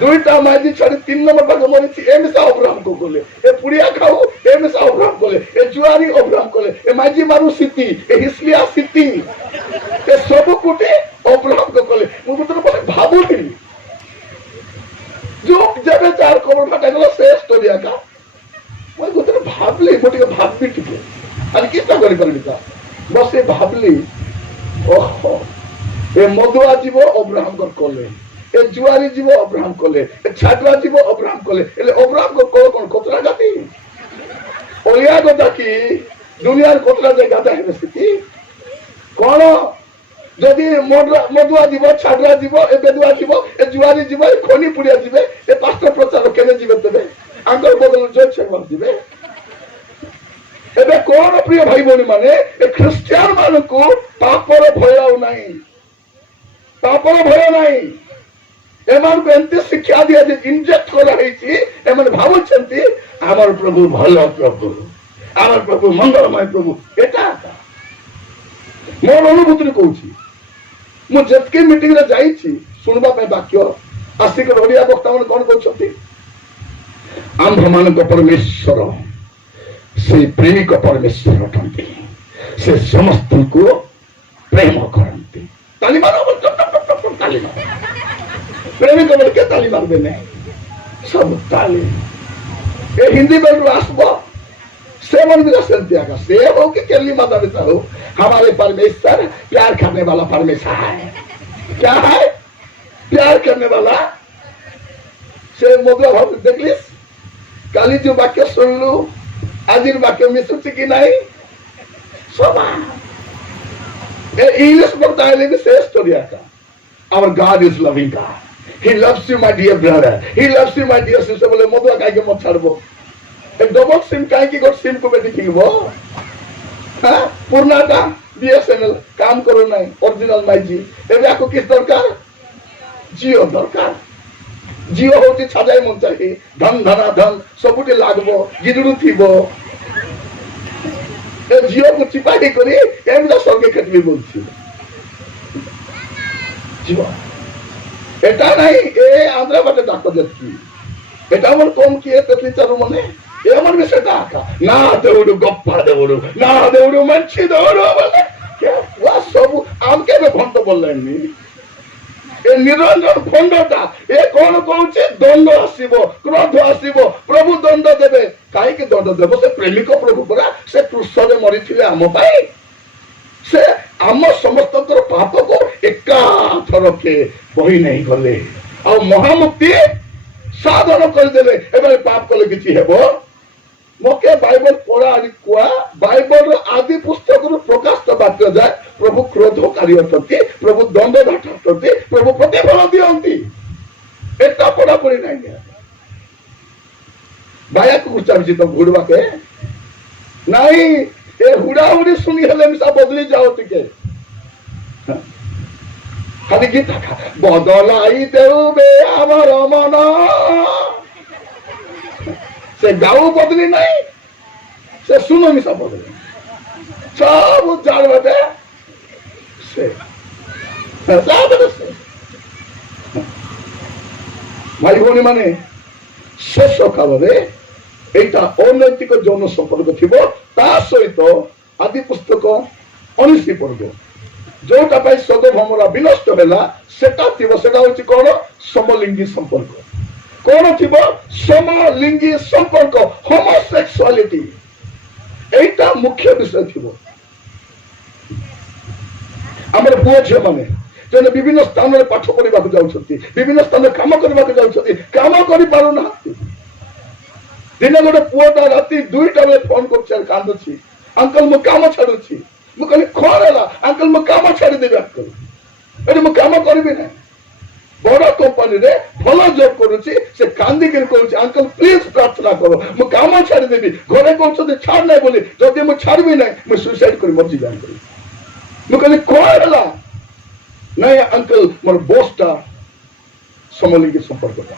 ଦୁଇଟା ମାଝି ଛାଡି 3 ନମ୍ବର ପାଖ ମରିଛି ଏ ମିଶା ଅବ୍ରାହମ କଲେ ଏ ପୁଡ଼ିଆ ଖାଉ ଏ ମିଶା ଅବ୍ରାହମ କଲେ ଏ ଜୁଆରୀ ଅବ୍ରାହମ କଲେ ଏ ମାଝି ମାରୁ ସିତି ଏ ହିସଲିଆ ସିତି ଏ ସବୁ କୋଟେ ଅବ୍ରାହମ କଲେ ମୁଁ ଗୋଟେ ଭାବୁଥିଲି जो जब चार करोड़ फटा गला से स्टोरी आका मैं गोटे भाबली गोटे भाबी टिके आणि किता करि परबी ता बस ए भाबली ओहो ए मधुआ जीव अब्राहम कर कोले ए जुआरी जीव अब्राहम कोले ए छाटवा जीव अब्राहम कोले एले अब्राहम को कोन कोन कोतरा गाती ओलिया गोदा की दुनिया कोतरा जे गादा है स्थिति कोन যদি মধুয়া দিব ছাড়া দিব এ বেদুয়া দিব এ জুয়ারি দিব এ খনি পুড়িয়া দিবে এ পাঁচটা প্রচার কেনে দিবে তেবে আঙ্গল বদল জয় ছেড়বার দিবে এবে কোন প্রিয় ভাই ভଉଣୀ মানে এ খ্রিস্টিয়ান মানুষକୁ ପାପର ଭୟ ଆଉ ନାହିଁ ପାପର ଭୟ ନାହିଁ ଏମାନଙ୍କୁ ଏମିତି ଶିକ୍ଷା ଦିଆଯାଏ ଇଞ୍ଜେକ୍ଟ କରାହେଇଛି ଏମାନେ ଭାବୁଛନ୍ତି ଆମର ପ୍ରଭୁ ଭଲ ପ୍ରଭୁ ଆମର ପ୍ରଭୁ ମଙ୍ଗଳମୟ ପ୍ରଭୁ ଏଟା ମୋର ଅନୁଭୂତିରେ କହୁଛି ମୁଁ ଯେତିକି ମିଟିଂ ରେ ଯାଇଛି ଶୁଣିବା ପାଇଁ ବାକ୍ୟ ଆସିକି ଓଡ଼ିଆ ବକ୍ତା ମାନେ କଣ କହୁଛନ୍ତି ଆମ୍ଭ ମାନଙ୍କ ପରମେଶ୍ୱର ସେ ପ୍ରେମିକ ପରମେଶ୍ୱର ଅଟନ୍ତି ସେ ସମସ୍ତଙ୍କୁ ପ୍ରେମ କରନ୍ତି ତାଲି ମାର ତାଲି ମାର ପ୍ରେମିକ ବୋଲେ କେ ତାଲି ମାରବେ ନାହିଁ ସବୁ ତାଲି ଏ ହିନ୍ଦୀ ବେଳରୁ ଆସିବ से मन भी सेंती आगा से हो कि केली माता पिता हो हमारे परमेश्वर प्यार करने वाला परमेश्वर है क्या है प्यार करने वाला से मधुआ भाव देख लिस काली जो वाक्य सुन लू आज वाक्य मिसुची की नहीं समा ए इंग्लिश बोलता है लेकिन से स्टोरी आता our God is loving God he loves you my dear brother he loves you my dear sister बोले मधुआ काहे के मत छाड़बो डबल सिम कहीं गोट सिम को बेटी किनबो हाँ पुरनाटा बीएसएनएल काम करो नहीं ओरिजिनल माई जी एबे आपको किस दरकार जियो दरकार जियो होती छाजाई मन चाहिए धन धना धन सबुटे लागबो गिडुडु थिबो ए जियो को चिपाई करी एमदा सरके खटबी बोलছি जियो एटा नहीं ए आंध्र बाटे डाक्टर देखी एटा मन कम किए तेतली चारु मने एमन में से डाका ना देउडु गप्पा देउडु ना देउडु मंची देउडु बोले क्या वा सब आम के में भंत बोललेनी ए निरंजन खंडटा ए कोन कहउचे दंड आसीबो क्रोध आसीबो प्रभु दंड देबे काई के दंड देबो से प्रेमिक प्रभु परा से क्रूसरे मरिथिले आम पाई से आम समस्तकर पाप को एका थरके बही नहीं गले आ महामुक्ति साधन कर देले एबे पाप कले किछि हेबो मोके बाइबल पढ़ा कुआ बाइबल आदि पुस्तक प्रकाश वाक्य जाए प्रभु क्रोधकारी अटंती प्रभु दंड अटंती प्रभु प्रतिफल दियंती एटा पढ़ा पड़ी नहीं बाया को गुचाबी तो घुड़वा के नहीं ए हुड़ा हुड़ी सुनी हेले मिसा बदली जाओ टिके ଖାଲି ଗୀତ ବଦଳାଇ ଦେବେ ଆମର ମନ, ସେ ଗାଉ ବଦଳି ନାହିଁ, ସେ ଶୁଣ ମିଶା ବଦଳି ସବୁ ଜାଣବେ ସେ ଭାଇ ଭଉଣୀ ମାନେ, ଶେଷ କାଳରେ এইটা ଅନୈତିକ ଯୌନ ସମ୍ପର୍କ ଥିବ, ତା ସହିତ ଆଦି ପୁସ୍ତକ 19 ପର୍ବ ଯୋଉଟା ପାଇଁ ସୋଦୋମ ବିନଷ୍ଟ ହେଲା ସେଟା ଥିବ। ସେଟା ହଉଛି କଣ? ସମଲିଙ୍ଗୀ ସମ୍ପର୍କ। କଣ ଥିବ? ସମଲିଙ୍ଗୀ ସମ୍ପର୍କ, ହୋମୋସେକ୍ସୁଆଲିଟି। এইটা ମୁଖ୍ୟ ବିଷୟ ଥିବ। ଆମର ପୁଅ ଝିଅ ମାନେ ଯେନେ ବିଭିନ୍ନ ସ୍ଥାନରେ ପାଠ ପଢିବାକୁ ଯାଉଛନ୍ତି, ବିଭିନ୍ନ ସ୍ଥାନରେ କାମ କରିବାକୁ ଯାଉଛନ୍ତି, କାମ କରିପାରୁନାହାନ୍ତି। ଦିନେ ଗୋଟେ ପୁଅଟା ରାତି 2ଟା ବେଳେ ଫୋନ କରୁଛି, କାନ୍ଦୁଛି, ଅଙ୍କଲ ମୁଁ କାମ ଛାଡୁଛି। ମୁଁ କହିଲି କଣ ହେଲା? ଅଙ୍କଲ ମୁଁ କାମ ଛାଡିଦେବି ଅଙ୍କଲ, ଏଠି ମୁଁ କାମ କରିବି ନାହିଁ। ବଡ କମ୍ପାନୀରେ ଭଲ ଜବ୍ କରୁଛି, ସେ କାନ୍ଦିକି କହୁଛି ଅଙ୍କଲ ପ୍ଲିଜ ପ୍ରାର୍ଥନା କର, ମୁଁ କାମ ଛାଡିଦେବି। ଘରେ କହୁଛନ୍ତି ଛାଡ ନାହିଁ ବୋଲି, ଯଦି ମୁଁ ଛାଡିବି ନାହିଁ ମୁଁ ସୁଇସାଇଡ କରି ମରିଯିବି ଅଙ୍କଲ। ମୁଁ କହିଲି କଣ ହେଲା? ନାଇଁ ଅଙ୍କଲ ମୋର ବସ୍ ଟା ସମଲିଙ୍ଗୀ ସମ୍ପର୍କଟା,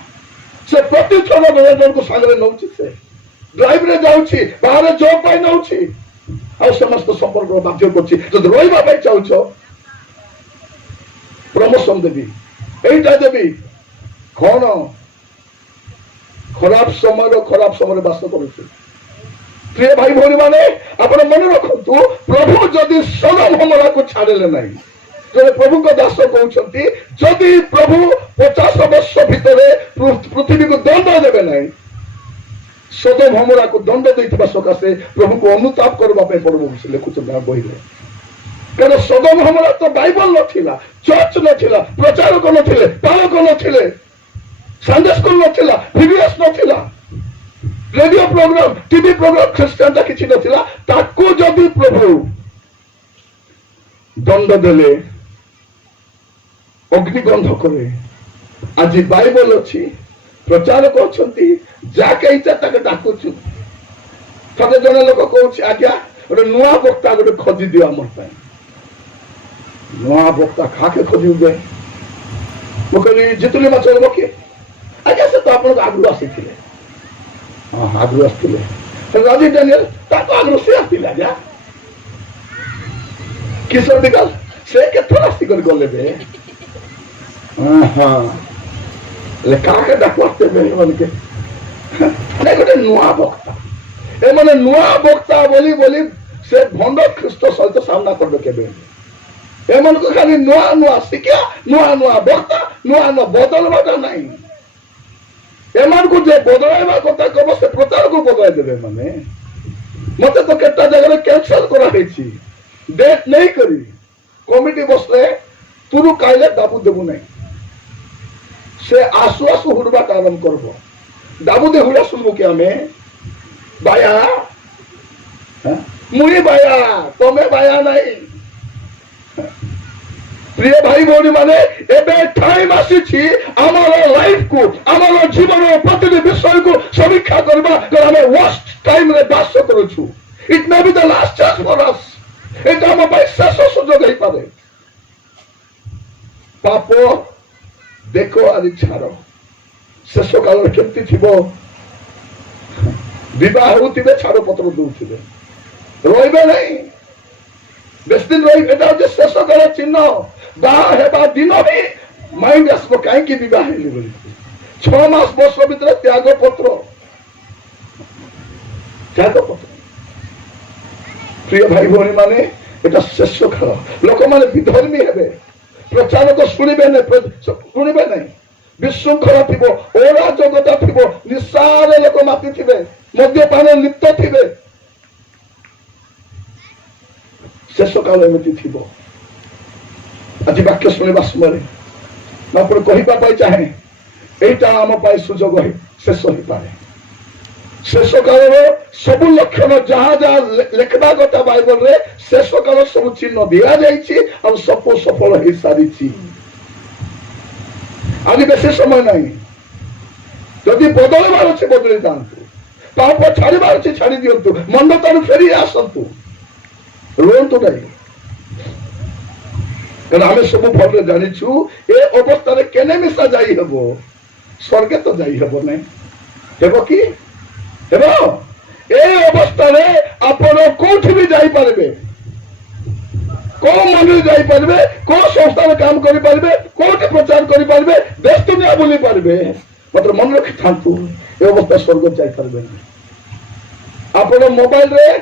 ସେ ପ୍ରତିଥର ଜଣକୁ ସାଙ୍ଗରେ ନଉଛି, ସେ ଡ୍ରାଇଭରେ ଯାଉଛି, ବାହାରେ ଜବ୍ ପାଇଁ ନଉଛି, ଆଉ ସମସ୍ତ ସମ୍ପର୍କ ବାଧ୍ୟ କରୁଛି। ଯଦି ରହିବା ପାଇଁ ଚାହୁଁଛ ପ୍ରମୋସନ ଦେବି, এইটা ଦେବି। କଣ ଖରାପ ସମୟରେ ବାସ କରୁଛୁ। ପ୍ରିୟ ଭାଇ ଭଉଣୀ ମାନେ, ଆପଣ ମନେ ରଖନ୍ତୁ, ପ୍ରଭୁ ଯଦି ସୋଦୋମ ଗମୋରାକୁ ଛାଡ଼ିଲେ ନାହିଁ, ଜଣେ ପ୍ରଭୁଙ୍କ ଦାସ କହୁଛନ୍ତି ଯଦି ପ୍ରଭୁ 50 ବର୍ଷ ଭିତରେ ପୃଥିବୀକୁ ଦଣ୍ଡ ଦେବେ ନାହିଁ, ସୋଦୋମ ଗମୋରାକୁ ଦଣ୍ଡ ଦେଇଥିବା ସକାଶେ ପ୍ରଭୁଙ୍କୁ ଅନୁତାପ କରିବା ପାଇଁ ପଡିବ ସେ ଲେଖୁଛନ୍ତି ବହିରେ। କାରଣ ସୋଦୋମ ଗମୋରା ତ ବାଇବଲ ନଥିଲା, ଚର୍ଚ୍ଚ ନଥିଲା, ପ୍ରଚାରକ ନଥିଲେ, ପାଳକ ନଥିଲେ, ସନ୍ଡେ ସ୍କୁଲ ନଥିଲା, ଭିଭିଏସ୍ ନଥିଲା, ରେଡିଓ ପ୍ରୋଗ୍ରାମ, ଟିଭି ପ୍ରୋଗ୍ରାମ ଖ୍ରୀଷ୍ଟିଆନଟା କିଛି ନଥିଲା। ତାକୁ ଯଦି ପ୍ରଭୁ ଦଣ୍ଡ ଦେଲେ, ଅଗ୍ନିଗନ୍ଧ କଲେ, ଆଜି ବାଇବଲ ଅଛି, ପ୍ରଚାରକ ଅଛନ୍ତି, ଯାକେ ଇଚ୍ଛା ତାକେ ଡାକୁଛୁ। ଥରେ ଜଣେ ଲୋକ କହୁଛି ଆଜ୍ଞା ଗୋଟେ ନୂଆ ବକ୍ତା ଗୋଟେ ଖୋଜି ଦିଅ ଆମ ପାଇଁ। ନୂଆ ବକ୍ତା କାକେ ଖୋଜିବେ? ମୁଁ କହିଲି ଜିତୁଲି ମାଛ କିଏ? ଆଜ୍ଞା ସେ ତ ଆପଣଙ୍କ ଆଗରୁ ଆସିଥିଲେ। ହଁ ଆଗରୁ ଆସିଥିଲେ। ରାଜୀବ ଡାନିଏଲ ତାଙ୍କ ଆଗରୁ ସେ ଆସିଥିଲେ ଆଜ୍ଞା। କିଶୋର ଦିଗାଲ ସେ କେଥର ଆସିକରି ଗଲେ ବେ? ହଁ କାକେ ଡାକୁ ଆସିତେ ଏମାନକେ? ନାଇଁ ଗୋଟେ ନୂଆ ବକ୍ତା, ଏମାନେ ନୂଆ ବକ୍ତା ବୋଲି ବୋଲି ସେ ଭଣ୍ଡ ଖ୍ରୀଷ୍ଟ ସହିତ ସାମ୍ନା କରିବେ କେବେ? ଏମାନଙ୍କୁ ଖାଲି ନୂଆ ନୂଆ ଶିକ୍ଷା, ନୂଆ ନୂଆ ବକ୍ତା, ନୂଆ ନୂଆ ବଦଳବାଟା ନାହିଁ। ଏମାନଙ୍କୁ ଯେ ବଦଳାଇବା କଥା କବ ସେ ପ୍ରଚାରକୁ ବଦଳାଇ ଦେବେ। ମାନେ ମତେ ତ କେତେ ଜାଗାରେ କ୍ୟାନସଲ କରାହେଇଛି, ଡେଟ୍ ନେଇକରି କମିଟି ବସଲେ ତୁରୁ କାଇଲେ ଦାବୁ ଦେବୁ ନାହିଁ। ସେ ଆସୁ ଆସୁ ହୁଡବାଟା ଆରମ୍ଭ କରବ। ଦାବୁ ଦେ ହୁଡା ଶୁଣବୁ କି ଆମେ? ବାୟା ମୁଇ ବାୟା, ତମେ ବାୟା ନାହିଁ। প্রিয় ভাই ভଉଣୀ ମାନେ, ଏବେ ଟାଇମ ଆସିଛି ଆମର ଲାଇଫକୁ, ଆମର ଜୀବନ ପ୍ରତିଟି ବିଷୟକୁ ସମୀକ୍ଷା କରିବା। ଆମେ ୱାର୍ଷ୍ଟ ଟାଇମରେ ବାସ କରୁଛୁ। ଇଟ୍ ମେ ବି ଦ ଲାଷ୍ଟ ଚାନ୍ସ ଫର ଅସ୍। এটা ଆମ ପାଇଁ ଶେଷ ସୁଯୋଗ ହେଇପାରେ। ପାପ ଦେଖ ଆଜି ଛାଡ଼, ଶେଷ କାଳରେ କେମିତି ଥିବ? ବିବାହ ହେଉଥିବେ, ଛାଡ଼ ପତ୍ର ଦଉଥିବେ, ରହିବେ ନାହିଁ ବେଶୀ ଦିନ ରହି। ଏଟା ହଉଛି ଶେଷ କାଳ ଚିହ୍ନ। ବାହା ହେବା ଦିନ ହିଁ ମାଇଣ୍ଡ ଆସିବ କାହିଁକି ବିବାହ ହେଲି ବୋଲି। 6 ମାସ ବର୍ଷ ଭିତରେ ତ୍ୟାଗ ପତ୍ର। ପ୍ରିୟ ଭାଇ ଭଉଣୀ ମାନେ, এটা ଶେଷ କାଳ। ଲୋକମାନେ ବିଧର୍ମୀ ହେବେ, ପ୍ରଚାରକ ଶୁଣିବେ ନାହିଁ, ବିଶୃଙ୍ଖଳା ଥିବ, ଅରାଜକତା ଥିବ, ନିଶାରେ ଲୋକ ମାତିଥିବେ, ମଦ୍ୟପାନ ଲିପ୍ତ ଥିବେ। ଶେଷ କାଳ ଏମିତି ଥିବ। ଆଜି ବାକ୍ୟ ଶୁଣିବା ସମୟରେ ମୁଁ ଆପଣ କହିବା ପାଇଁ ଚାହେଁ, এইটা ଆମ ପାଇଁ ସୁଯୋଗ ଶେଷ ହେଇପାରେ। ଶେଷ କାଳର ସବୁ ଲକ୍ଷଣ ଯାହା ଯାହା ଲେଖିବା କଥା ବାଇବଲରେ, ଶେଷ କାଳ ସବୁ ଚିହ୍ନ ଦିଆଯାଇଛି ଆଉ ସବୁ ସଫଳ ହେଇସାରିଛି। ଆଜି ବେଶୀ ସମୟ ନାହିଁ। ଯଦି ବଦଳିବାର ଅଛି ବଦଳି ଯାଆନ୍ତୁ, ପାପ ଛାଡ଼ିବାର ଅଛି ଛାଡ଼ି ଦିଅନ୍ତୁ, ମନ୍ଦ ତାରୁ ଫେରି ଆସନ୍ତୁ, ରୁହନ୍ତୁ ନାହିଁ। कारण आम सब भल जाचु ए अवस्था केने मिशा जाई हेबो स्वर्गे तो जाई हेबो नहीं हेबो कि हेबो ए अवस्था आपण कोठी भी जाई पारबे को मंदिर जाई पारबे को संस्था काम करि पारबे कोठी प्रचार करि पारबे देश दुनिया बुली पारबे मात्र मन रखि थांतु ए अवस्था स्वर्ग जाई पारबे आपण मोबाइल रे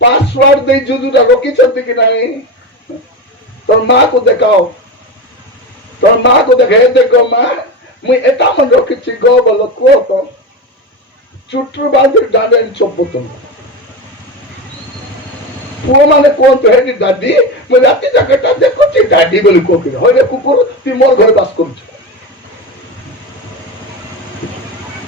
पासवर्ड दे जुजुटा रोकी छथि कि नहीं तो माँ को देखाओ तो माँ को देखे देखो माँ मुई एटा मन रखी गो बोलो को तो चुट्रु बांधि डांडे चोपो तुम पुओ माने कौन तो है दादी मुई राती जाकटा देखो ची दादी बोली को कि होय रे कुकुर ती मोर घर बास करू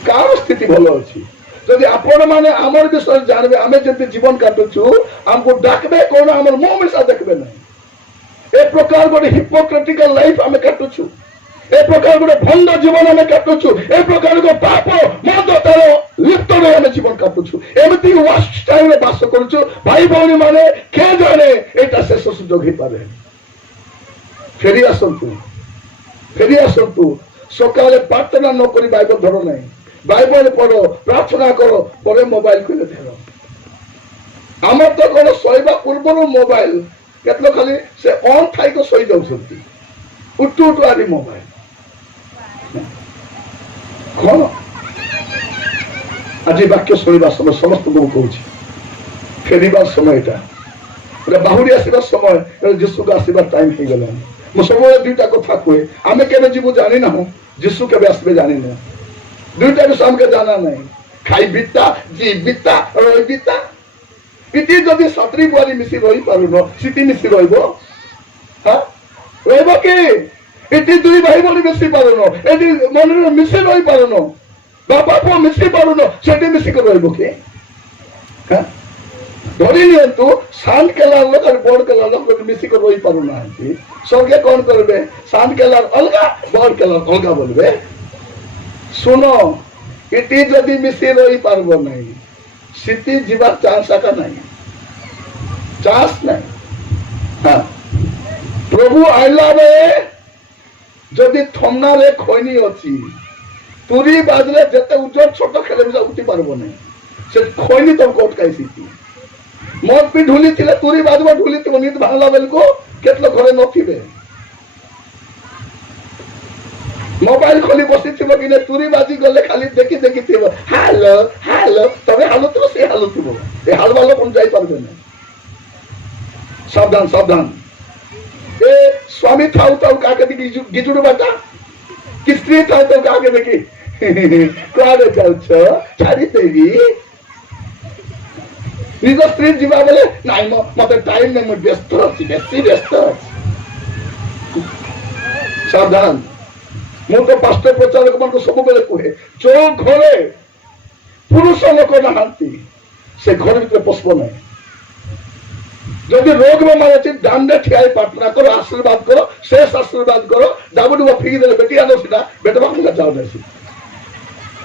कार स्थिति भलो अछि यदि आपण माने हमर विषय जानबे आमे जति जीवन काटुछु हमको डाकबे कोन हमर मुंह मिसा देखबे नहीं ए प्रकार गोटे हिपोक्रेटिकल लाइफ आमे काटुछु ए प्रकार गोटे भंड जीवन आमे काटुछु ए प्रकार को पाप मदतार लिप्त रही आमे जीवन काटुछु एमती वास्ट टाइम रे बास करूछु भाई भौणी माने के जाने एटा शेष सुजोग ही पारे फेरी आसंतु सकाले प्रार्थना न करी बाइबल धरो नहीं बाइबल पढ़ो प्रार्थना करो परे मोबाइल को धरो आमर तो कौन शोवा पूर्व मोबाइल केतलो खाली से ऑन थाई को शोई जाउछंती उठू आदि मोबाइल कौन आज वाक्य शुणा समय समस्त को कहूँ फेरबार समय यहाँ बाहुरी आसवा समय जीशु को आसवा टाइम हो गला मुझे सब दुईटा कथा कहे आम के जीवु जानी ना जीशु के आसबे जानी ना दुईटा विषय आमके जाना नहीं खाई बीता जी बीता रही बीता इति जदि सातरी बुआरी मिसी रही पारुन सीति मिसी रहिबो रहिबो कि इति दुई भाई बोली मिसी पारुन एति मन मिसी रही पारुन बापा पुओ मिसी पारुन सेठी मिसी कर रहिबो कि धरी नियंतु शांत केलार लोक और बड़ केलार लोक मिसी कर रही पारुना स्वर्गे कौन करबे शांत केलार अलगा बड़ केलार अलगा बोलबे सुनो इति जदि मिसी रही पारबो नहीं सीति जीवार चांस आका नहीं चांस नहीं हाँ प्रभु आइला बे जदि थमना रे खैनी अछि तुरी बाजले जते उज्जर छोट खेले बिजा उठी पारबो नहीं से खैनी तो कोट काई सीति मत भी ढुली थिले तुरी बाजवा ढुली तो नीत भांगला बेल को केतलो घरे नथिबे मोबाइल खोली बसी थी कि तुरी बाजी गले खाली देखी देखी थी हालो हालो तबे हालो तो से हालो थी ए हाल वाला कौन जाई पारबे ना सावधान सावधान ए स्वामी थाउ तो काके देखी गिजुड़ बाटा कि स्त्री थाउ तो काके देखी कुआडे जाउछ छाड़ी देवी निज स्त्री जीवा बोले नाइ मते टाइम नै म व्यस्त अछि बेसी व्यस्त अछि सावधान मु तो पास्टर प्रचारक मन को सब बेले कहे जो घरे पुरुष लोक नहांती से घर भीतर पशब ना जदि रोग में मारे दांडे ठिया प्रार्थना करो आशीर्वाद करो शेष आशीर्वाद करो डाबुड फिंगी दे बेटी आनो सीधा बेटवा को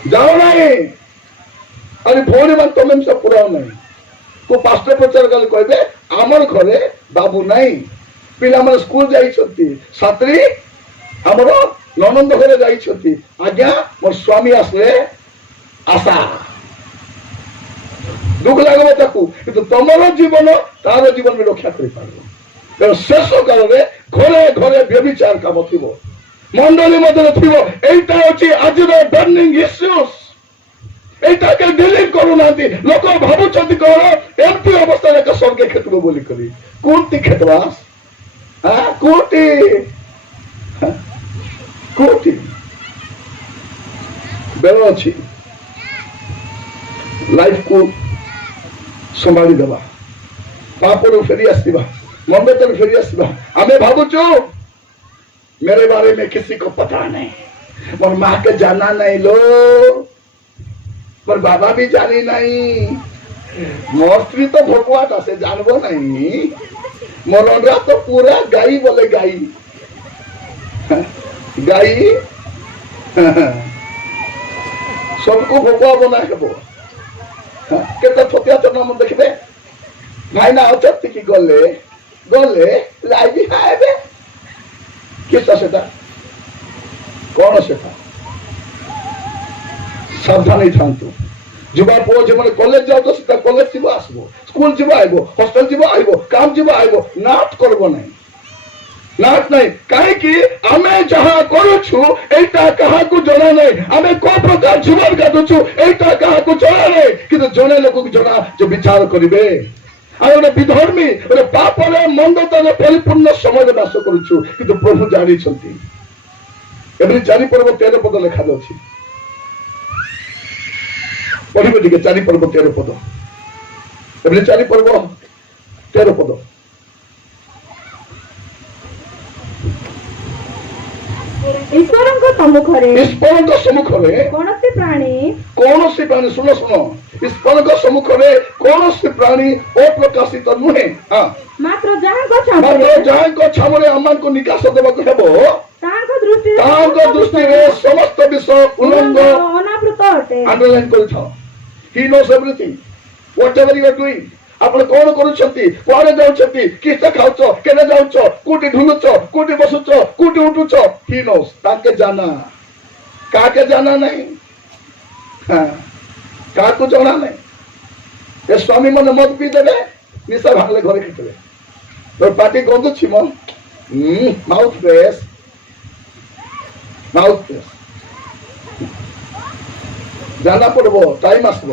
जाओ नहीं अरे भौणी मान तुम सब पुराओ नहीं तो पास्टर प्रचार कले कहबे आमर घरे बाबू नहीं पिला माने स्कूल जाई छथि छात्री हमर ननंद घरे जाई आज्ञा मोर स्वामी आसले आशा दुख लगो ताकू किंतु तुमर जीवन तार जीवन में रक्षा कर पार शेष काल में घरे घरे व्यभिचार काम थी मंडली मध्य थी एटा अच्छी आज बर्निंग इश्यूज एटा के डिलीट करूना लोक भावुं कौन एमती अवस्था स्वर्गे खेतब बोली करी कोटी खेतवास कोटी कोटी बेल अच्छी लाइफ को संभाली देवा पापड़ फेरी आसवा मंदतर फेरी आसवा आमे भावुचु मेरे बारे में किसी को पता नहीं मोर माँ के जाना नहीं लो पर बाबा भी जानी नहीं मोर स्त्री तो भोकवाटा से जानबो नहीं मोर अंडा तो पूरा गाई बोले गाई गाई सबको भोकवा बना हेबो केते थतिया तो नाम देखबे भाई ना अचत की गले गले लाइबी खाएबे किसटा सेटा कौन सेटा सावधान ही थांतु जुबा पुओ जो कॉलेज जाओ तो सीधा कॉलेज जीव आसबो स्कूल जीव आइबो हॉस्टल जीव आइबो काम जीव आइबो नाट करबो नहीं नाट नहीं कहीं आमे जहाँ करुछु एटा कहा को जना नहीं आमे को प्रकार जीवन काटुछु एटा कहा को जना नहीं किंतु जने लोक को जना जो विचार करिवे आ ओने विधर्मी ओने पापरे मंदतारे परिपूर्ण समय बास करुछु किंतु प्रभु जानी छथि एबरी 4 पर्व 13 पद लिखा अछि पढ़िबे टिके 4 पर्व 13 पद एबरी 4 पर्व 13 पद ईश्वरଙ୍କ ସମ୍ମୁଖରେ କୌଣସି ପ୍ରାଣୀ ଶୁଣ ଈଶ୍ୱରଙ୍କ ସମ୍ମୁଖରେ କୌଣସି ପ୍ରାଣୀ ଅପ୍ରକାଶିତ ନୁହେଁ ମାତ୍ର ଯାହାଙ୍କ ଛାମରେ ଆମମାନଙ୍କୁ ନିକାଶ ଦେବାକୁ ହେବ ତାଙ୍କ ଦୃଷ୍ଟିରେ ସମସ୍ତ ବିଷୟ ଉଲ୍ଲଙ୍ଘ ଅନାବୃତ ଅଟେ underline କରିଥାଅ he knows everything whatever you are doing ଆପଣ କଣ କରୁଛନ୍ତି କୁଆଡେ ଯାଉଛନ୍ତି କିସ ଖାଉଛ କେନେ ଯାଉଛ କୋଉଠି ଢୁଲୁଛ କୋଉଠି ବସୁଛ କୋଉଠି ଉଠୁଛ he knows ତାକେ ଜାନା କାକେ ଜାନା ନାହିଁ କାକୁ ଜଣା ନାହିଁ ଏ ସ୍ୱାମୀ ମାନେ ମଦ ପିଇ ଦେବେ ନିଶା ଭାଙ୍ଗଲେ ଘରେ ଖେଳିବେ তোর পাটি গন্ধুছি মন মাউথ ফ্রেশ জানা পড়ব টাইম আসব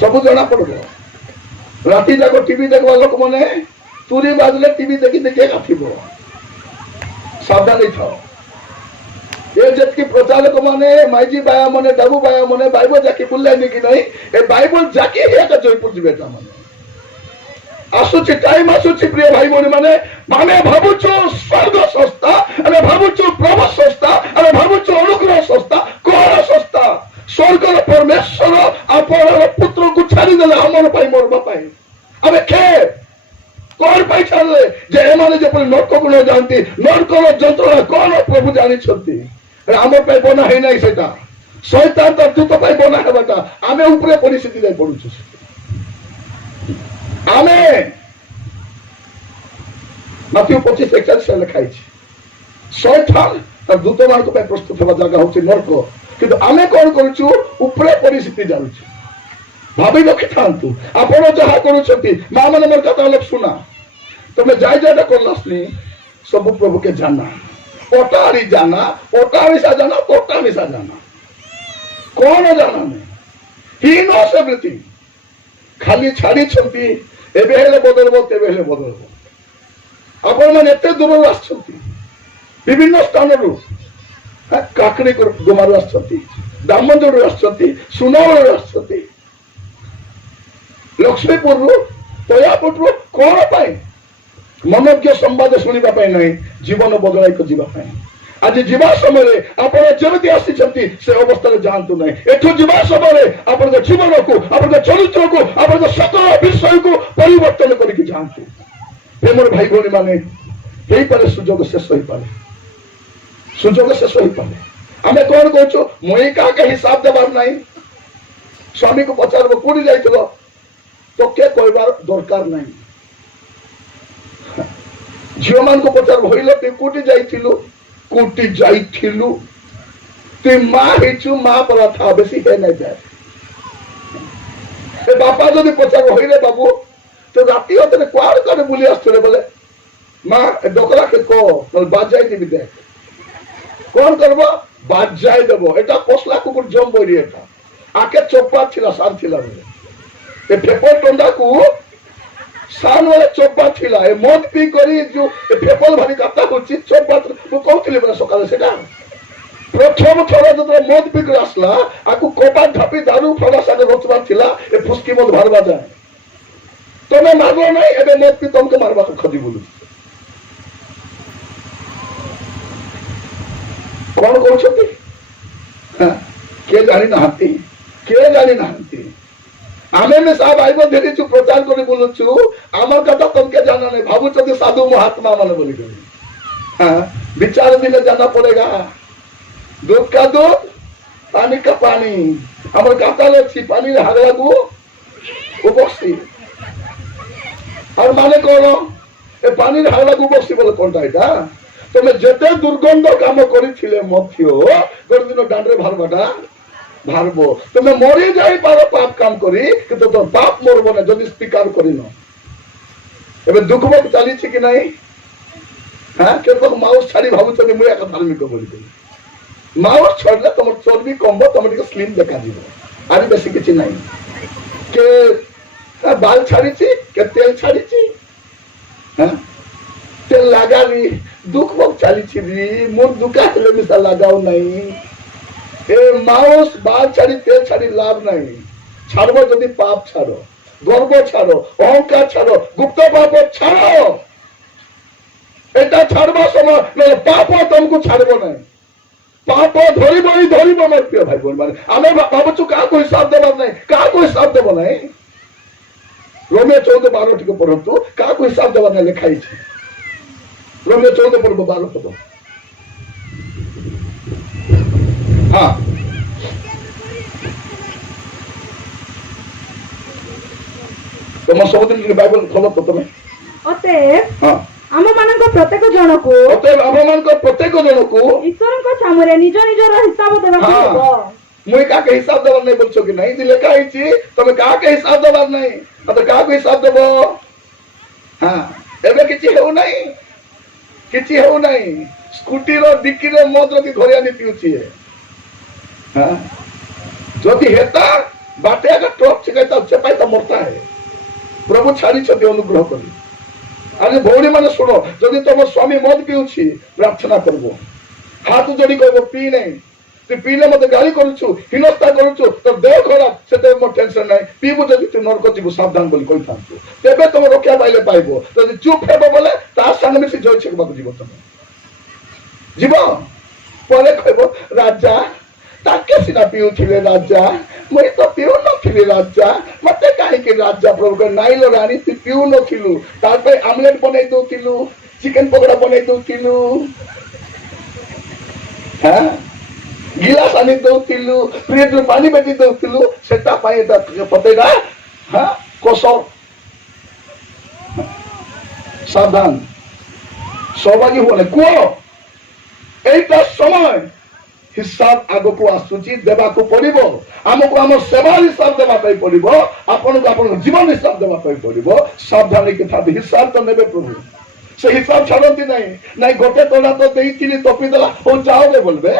সবু জানা পড়ব রাতি যাক টিভি দেখবা লোক মানে তুরি বাজলে টিভি দেখি দেখে কাটিব সাবধানে থাও ये जबकि प्रचारक माने माइजी बाया माने डाबू बाया माने बाइबल जाकी बुल्ला नहीं कि नहीं ए बाइबल जाकी है का जयपुर जिबेटा माने आसुची टाइम आसुची प्रिय भाई बोनी माने माने भाबुचो स्वर्ग संस्था अरे भाबुचो प्रभु संस्था अरे भाबुचो अनुग्रह संस्था कोन संस्था स्वर्ग परमेश्वर आपण पुत्र को छाड़ी देले हमर पाई मोर पाई अबे खे कोन पाई छाड़ले जे एमाने जे पर नरक को न जानती नरक रो जंत्रणा कोन प्रभु जानि छथि आम बना है ना सेटा शैतान तो दूत बना है आमे ऊपर परिस्थिति जाए पड़ुछु आमे मत्ती 25:41 लिखाई शैतान तो दूत मान को प्रस्तुत होगा जगह होची नरक किंतु आमे कौन करूछु ऊपर परिस्थिति जाउछु भाभी रखि थांतु आपण जहा करूछथि मां माने मोर कथा लोक सुना तमे जाय जायटा करलासनी सब प्रभु के जाना ओटारी जाना ओटा मिसा जाना तोटा मिसा जाना कौन जाना नहीं ही नोस एवरीथिंग खाली छाड़ी छंती एबे हेले बदलबो तेबे हेले बदलबो आपण माने एते दूर आछंती विभिन्न स्थान रु काकड़ी को गुमार आछंती दामनजोड़ आछंती सुनावड़ आछंती लक्ष्मीपुर रु तयापुर रु कोन पाई मनोज्ञ संवाद शुणा नहीं जीवन बदलाई को जीवाई आज जीवा समय आप जमी आसी से अवस्था जातु ना एठू जीवा समय आप जीवन को आप चरित्र को आप सकल विषय को परिवर्तन करके जातु प्रेम भाई भौणी माने पारे सुजोग शेष हो पारे सुजोग शेष हो पारे आम कौन कहूँ मुई क्या हिसाब देवार ना स्वामी को पचार कौटी जा तो क्या कहबार दरकार नहीं झील मान को पचार भइल तु कोटी जाइथिलु कोटी जाइथिलु तु मां हेचु मां परा था बेसी हे नै जाय ए बापा जदि पचार भइले बाबू तो राती होते क्वाड करे बुली आस्तरे बोले मां डोकरा के को नल बाजाई दिबि दे कोन करबो बाजाई देबो एटा पोसला कुकुर जम बोरी एटा आके चोपा थिला सार थिला बोले ए फेपर टंडा को सान वाले चोपा थिला ए मद पी करी जो फेपल भारी काटा होची चोपा तो कहउथिले बरा सकाले सेटा प्रथम थोड़ा जो मद पी कर आसला आकु कोपा ढापी दारू फला सागे रोचबा थिला ए फुसकी मद भारबा जाय तमे मारलो नै एबे मद पी तमके मारबा को खदी बोलु कोन कहउछती के जानी नाहंती आमे में साहब आइबो देरी छु प्रचार करी बोलु छु आमर कथा तुमके जाना नहीं भाबु छथि साधु महात्मा माने बोली करी विचार दिले जाना पड़ेगा दूध का दूध पानी का पानी हमर कथा ले छी पानी रे हागला को उपस्थित और माने कोनो ए पानी रे हागला को उपस्थित बोले कोनटा एटा তুমি যেতে দুর্গন্ধ কাম করিছিলে মধ্য গোটে দিন দাঁড়ে ভারবাটা ভারব তুমি মরি যাই পার পাপ কাম করি কিন্তু তোর পাপ মরব না যদি স্বীকার করিন এবে দুঃখ মুখ চালিছি কি নাই হ্যাঁ কেন মাউস ছাড়ি ভাবুଛନ୍ତି ମୁଁ একা ধার্মিক বলি মাউস ছড়লে তোমার চর্বি কমব তোমার টিকে স্লিম দেখা যাব আর বেশি কিছু নাই কে বাল ছাড়িছি কে তেল ছাড়িছি হ্যাঁ তেল লাগালি দুঃখ মুখ চালিছি রি মোর দুঃখা হেলে মিশা লাগাও নাই এ মাউস বাল ছাড়ি তেল ছাড়ি লাভ নাই ছাড়ব যদি পাপ ছাড়ো গর্ব ছাড়ো অহংকার ছাড়ো গুপ্ত পাপ ছাড়ো এটা ছাড়বা সময় নয় পাপ তোমাকে ছাড়ব না পাপ ধরিব হি ধরিব আমার প্রিয় ভাই বোন মানে আমি ভাবুଛୁ কাহাକୁ হিসাব দেবার নাই কাহাକୁ হিসাব দেব নাই ରୋମିଓ 14:12 ଟିକେ ପଢନ୍ତୁ କାହାକୁ ହିସାବ ଦେବା ନାହିଁ ଲେଖା ହେଇଛି ରୋମିଓ 14:12 ପଦ ହଁ ତମ ସବୁଦିନ ଟିକେ ବାଇବଲ ଖୋଲ ତ ତମେ ଅତଏବ ହଁ ଆମମାନଙ୍କ ପ୍ରତ୍ୟେକ ଜଣକୁ ଈଶ୍ୱରଙ୍କ ସାମୁରେ ନିଜ ନିଜର ହିସାବ ଦେବାକୁ ହେବ ମୁଇଁ କାହାକେ ହିସାବ ଦେବାର ନାହିଁ ବୋଲଛ କି ନାହିଁ ଲେଖା ହେଇଛି ତମେ କାହାକେ ହିସାବ ଦେବାର ନାହିଁ କାହାକୁ ହିସାବ ଦେବ ହଁ ଏବେ କିଛି ହେଉନାହିଁ ସ୍କୁଟିର ଡିକିରେ ମଦ ରଖି ଘରେ ଆଣି ପିଉଛି ଯଦି ହେତା ବାଟେ ଆଗ ଟ୍ରକ୍ ଚେପାଇ ତ ମରତା ହେ ପ୍ରଭୁ ଛାଡ଼ିଛନ୍ତି ଅନୁଗ୍ରହ କରି আরে ভৌণী মানে শোনো যদি তোমার স্বামী মদ পিউছি প্রার্থনা করবো হাত যোড়ি কইব পি নাই তুই পিলে মতে গালি করছু হীনস্তা করছু তোর দেহ খারাপ সেটা মোর টেনশন নাই পিবু যদি তুই নরক ଯିବୁ সাবধান বলি কইথান্তু তেবে তোমার রক্ষা পাইলে পাইব যদি চুপ হেব বলে তার সামনে মিশি জয় ছেকবাকু ଯିବ তুমি ଯିବ পরে কইব রাজা তাকে সিনা পিউଥିଲେ রাজা মুই তো পিউ নଥିଲି রাজা মতে কাহিকি রাজা প্রভু নাইলো রানী তুই পিউ নଥିଲୁ তারপরে আমলেট বনাই দଉଥିଲୁ চিকেন পকোড়া বনাই দଉଥିଲୁ হ্যাঁ গিলাস আনি দଉଥିଲୁ ফ্রিজରୁ পানি বেটি দଉଥିଲୁ সেটা পাই এটা পতেটা হ্যাঁ কোসর সাবধান সৌভাগ্য হলে কুহ এইটা সময় হিসাব আগুক আসুচি দেবাকু পড়িব আমকু আমার সেবার হিসাব দেওয়া পড়িব আপনার আপনার জীবন হিসাব দেওয়া পড়িব সাবধান থাকবে হিসাব তো নেবে প্রভু সে হিসাব ছাড়তি নাই নাই গোটে তোলা তো দেইছিলি তপি দেলা ও যাওবে বলবে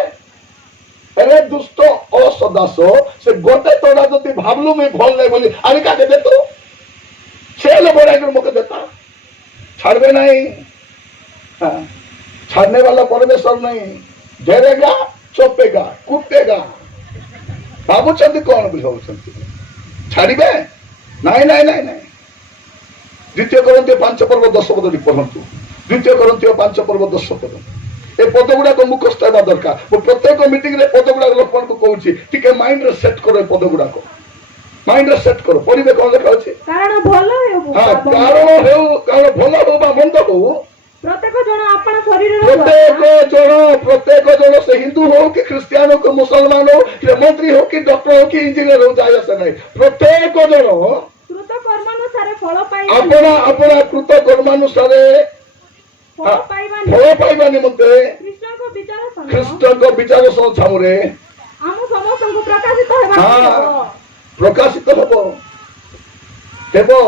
আরে দুষ্ট অসদাস সে গোটে তোলা যদি ভাবলু মুই ভাল নাই বলি আমি কাকে দেত সে হলে বড়াই করে মুখে দেতা ছাড়বে নাই হ্যাঁ ছাড়নে वाला परमेश्वर नहीं घेरेगा चोपेगा कुटेगा भावुंट कौन बुझाऊंट छाड़े नाई नाई नाई नाई द्वितीय करंती 5:10 पद पढ़ु द्वितीय करंती 5:10 पद ए पद गुड़ाक मुखस्थ होगा दरकार प्रत्येक मीटिंग रे पद गुड़ाक लोक मान को कहूची टिके माइंड रे सेट करो पद गुड़ाक माइंड रे सेट करो पढ़िबे कौन लिखा अछि कारण भलो हे हां कारण भलो हो बा मंद हो प्रत्येक जन अपन शरीर प्रत्येक जन से हिंदू हो कि क्रिश्चियन हो कि मुसलमान हो कि मंत्री हो कि डॉक्टर हो कि इंजीनियर हो जाय आसे नहीं प्रत्येक जन कृत कर्मानुसार फल पाई अपना कृत कर्मानुसार फल पाइबा निमंते कृष्ण को विचार सामने हम समस्त को प्रकाशित हेबा प्रकाशित हेबो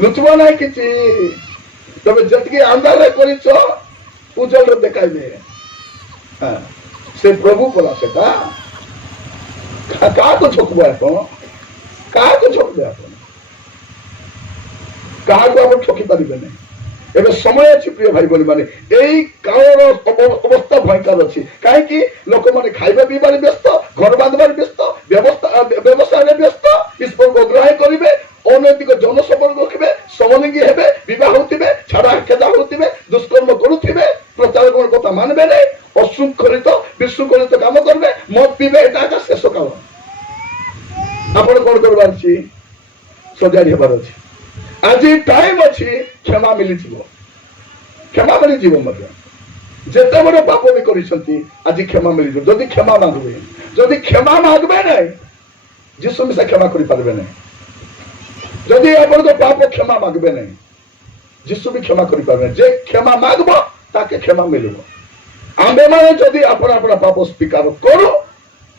लुचबो नहीं किछि तबे जतके अंधार करिछ उज्जवल रे देखाइबे हां से प्रभु बोला सेटा का को छकबो आपण का को छकबे आपण का को आपण छकी परिबे नै एबे समय अछि प्रिय भाई बोली माने एई काळर अवस्था भयंकर अछि काहे कि लोक माने खाइबा पीबार व्यस्त घर बांधबार व्यस्त व्यवसाय रे व्यस्त ईश्वर को ग्रहण करिवे अनैतिक जनसंपर्क रखिबे समलिंगी हेबे विवाह होतिबे छाड़ा खेदा होतिबे दुष्कर्म करुथिबे प्रचार कथा मानबे नै अशृंखलित विशृंखलित काम करबे मद पीबे एटा का शेष काल आपण कोन करबार छी सजाडी हेबार अछि आज टाइम अछि क्षमा मिली जीव मध्य जेते बड़ पाप भी करिसंती आज क्षमा मिली जदि क्षमा मांगबे नै यीशु मिसा क्षमा करि पारबे नै जदि आपण तो पाप क्षमा मांगबे नै यीशु भी क्षमा करि पारबे जे क्षमा मांगबो ताके क्षमा मिलिबो। आमे माने जदि आपण आपण पाप स्वीकार करू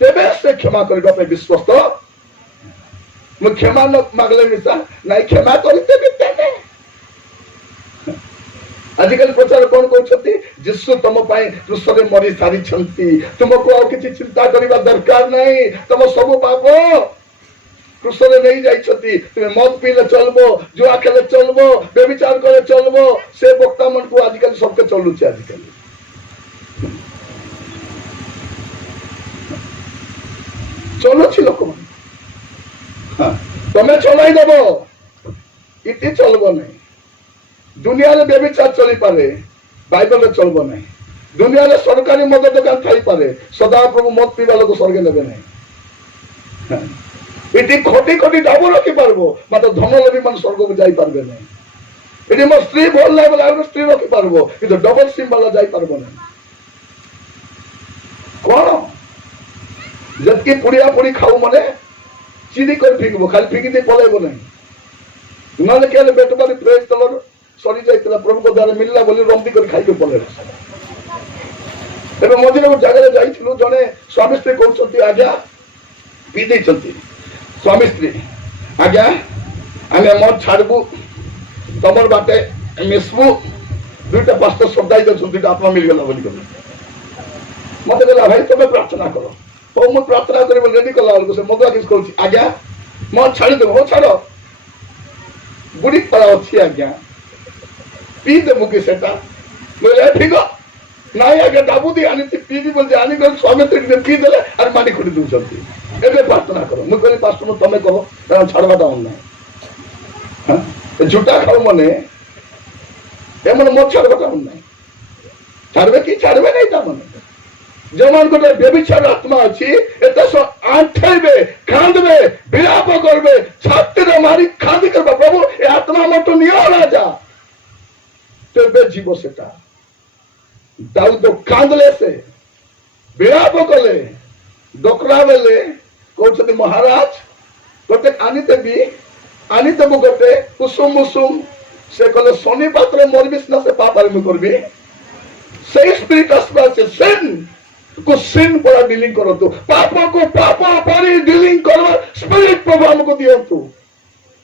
तेबे से क्षमा करबा पे विश्वस्त। मु क्षमा न मागले मिसा नाही क्षमा करते बिते आजिकल प्रचार कौन कहते जीशु तुम क्रूसरे मरी सारी तुमको आउ किसी चिंता करने दरकार नहीं। तुम सब पाप क्रूसरे नहीं जाइछती। तुम मद पीले चलबो, जुआ खेले चलबो, व्यभिचार करे चलबो, से वक्ता मन को आजिकल सबके चलुचे। आजिकल चलुछि लोक मन तुम्हें चलाई देबो इति चलबो नहीं। दुनिया रे व्यभिचार चली पारे बाइबल रे चलबो नहीं। दुनिया रे सरकारी मद दुकान थाई पारे सदा प्रभु मद पीवा लोक स्वर्ग नेबे नहीं। इति खोटी खोटी डाबो रखी पारबो मात्र धन लोभी मन स्वर्ग को जाई पारबे नहीं। इति मो स्त्री बोल नाही बोला आरो स्त्री रखी पारबो किंतु डबल सिम वाला जाई पारबो नहीं। कोन जबकि पुड़िया पुड़ी खाऊ मने चिदी कर फिकबो खाली फिकी दे पलेबो नहीं। नले केले बेट बारी प्रेज तलर सरी जाइतला प्रभु को द्वारा मिलला बोली रंदी कर खाई के पले। एबे मझिरे को जगह जाइथिलु जने स्वामी स्त्री कहउछंती आज्ञा पी देछंती। स्वामी स्त्री आज्ञा आमे मत छाड़बू तमर बाटे मिसबू दुईटा पास्टर शब्द आई देछंती दुईटा आत्मा मिल गेला बोली कर मते कहला भाई तुम प्रार्थना करो। ओ मु प्रार्थना करे रेडी कला वाला से मदुआ किस कहउछि आज्ञा मत छाड़ी दे हो छाड़ो बुढ़ी पड़ा अच्छी आज्ञा पी दे मुके सेटा बोले ठीक हो नाई आगे दाबूदी आनी थी पी दी बोल आनी गल स्वामी स्त्री पी देले और मानी खुड़ी दूसरती एबे प्रार्थना करो। मु कहली पास्टर मु तमे कहो कारण छाड़बाटा ऑन नाही। हां झूठा खाऊ मने एमन मत छाड़बाटा ऑन नाही। छाड़बे की छाड़बे नहीं ता मने जमान को व्यभिचार आत्मा अच्छी एते सो आंठेबे कांदबे विलाप करबे छाती रे मारी खादी करबा प्रभु ए आत्मा मत नियो राजा तेबे जीव सेटा दाऊद कांदले से विलाप कले डोकरा बेले कहते महाराज गोटे आनीते गोटे कुसुम मुसुम से कले शनि पात्र मरबी सिना से पापारे मु करबी से स्पिरिट आसबा से सिन को सिन पर डीलिंग करतु पाप को पाप पर डीलिंग करबा स्पिरिट प्रभु हमको दियंतु।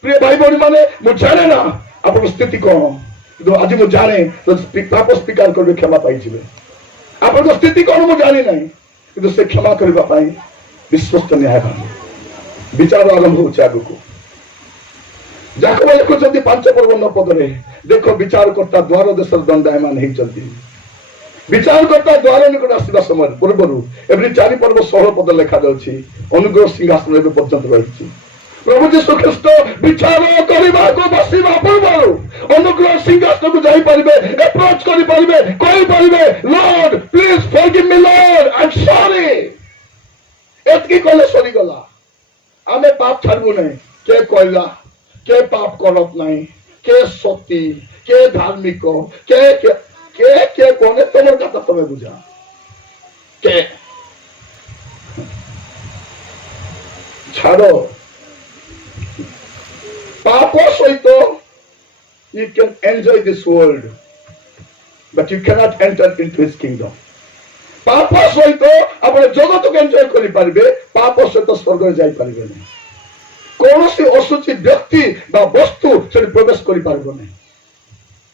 प्रिय भाई बहन माने मु जाने ना अपन स्थिति कोन तो आज मु जाने तो पाप स्वीकार करबे क्षमा पाई जिवे। अपन स्थिति कोन मु जानि नहीं किंतु से क्षमा करबा पाई विश्वस्त न्यायवान विचार आरंभ हो आगु को जाकब लिखुଛନ୍ତି 5 पदरे देखो विचार करता द्वार देश दंडायमान हे चलती विचार करता द्वार निकट आसवा समय पूर्व एवरी 4 पर्व 16 पद लिखा जाउछि अनुग्रह सिंहासन एबे पर्यंत रहिछि। प्रभु जीशु ख्रीष्ट विचार करबा को बसिबा पूर्व अनुग्रह सिंहासन को जाई परिबे अप्रोच करि परिबे कहि परिबे lord please forgive me lord I am sorry एतकी कले सरी गला आमे पाप छाड़बू नहीं। के कहला के पाप करत नहीं के सती के धार्मिक के कोने तमर कथा तमे बुझा के छाड़ो पाप सहित you can enjoy this world but you cannot enter into his kingdom। पाप सहित आप जगत को एंजॉय करि पारिबे पाप सहित स्वर्ग जाई पारिबे नहीं। कौनसी असुचि व्यक्ति बा वस्तु से प्रवेश करि पारिबो नहीं।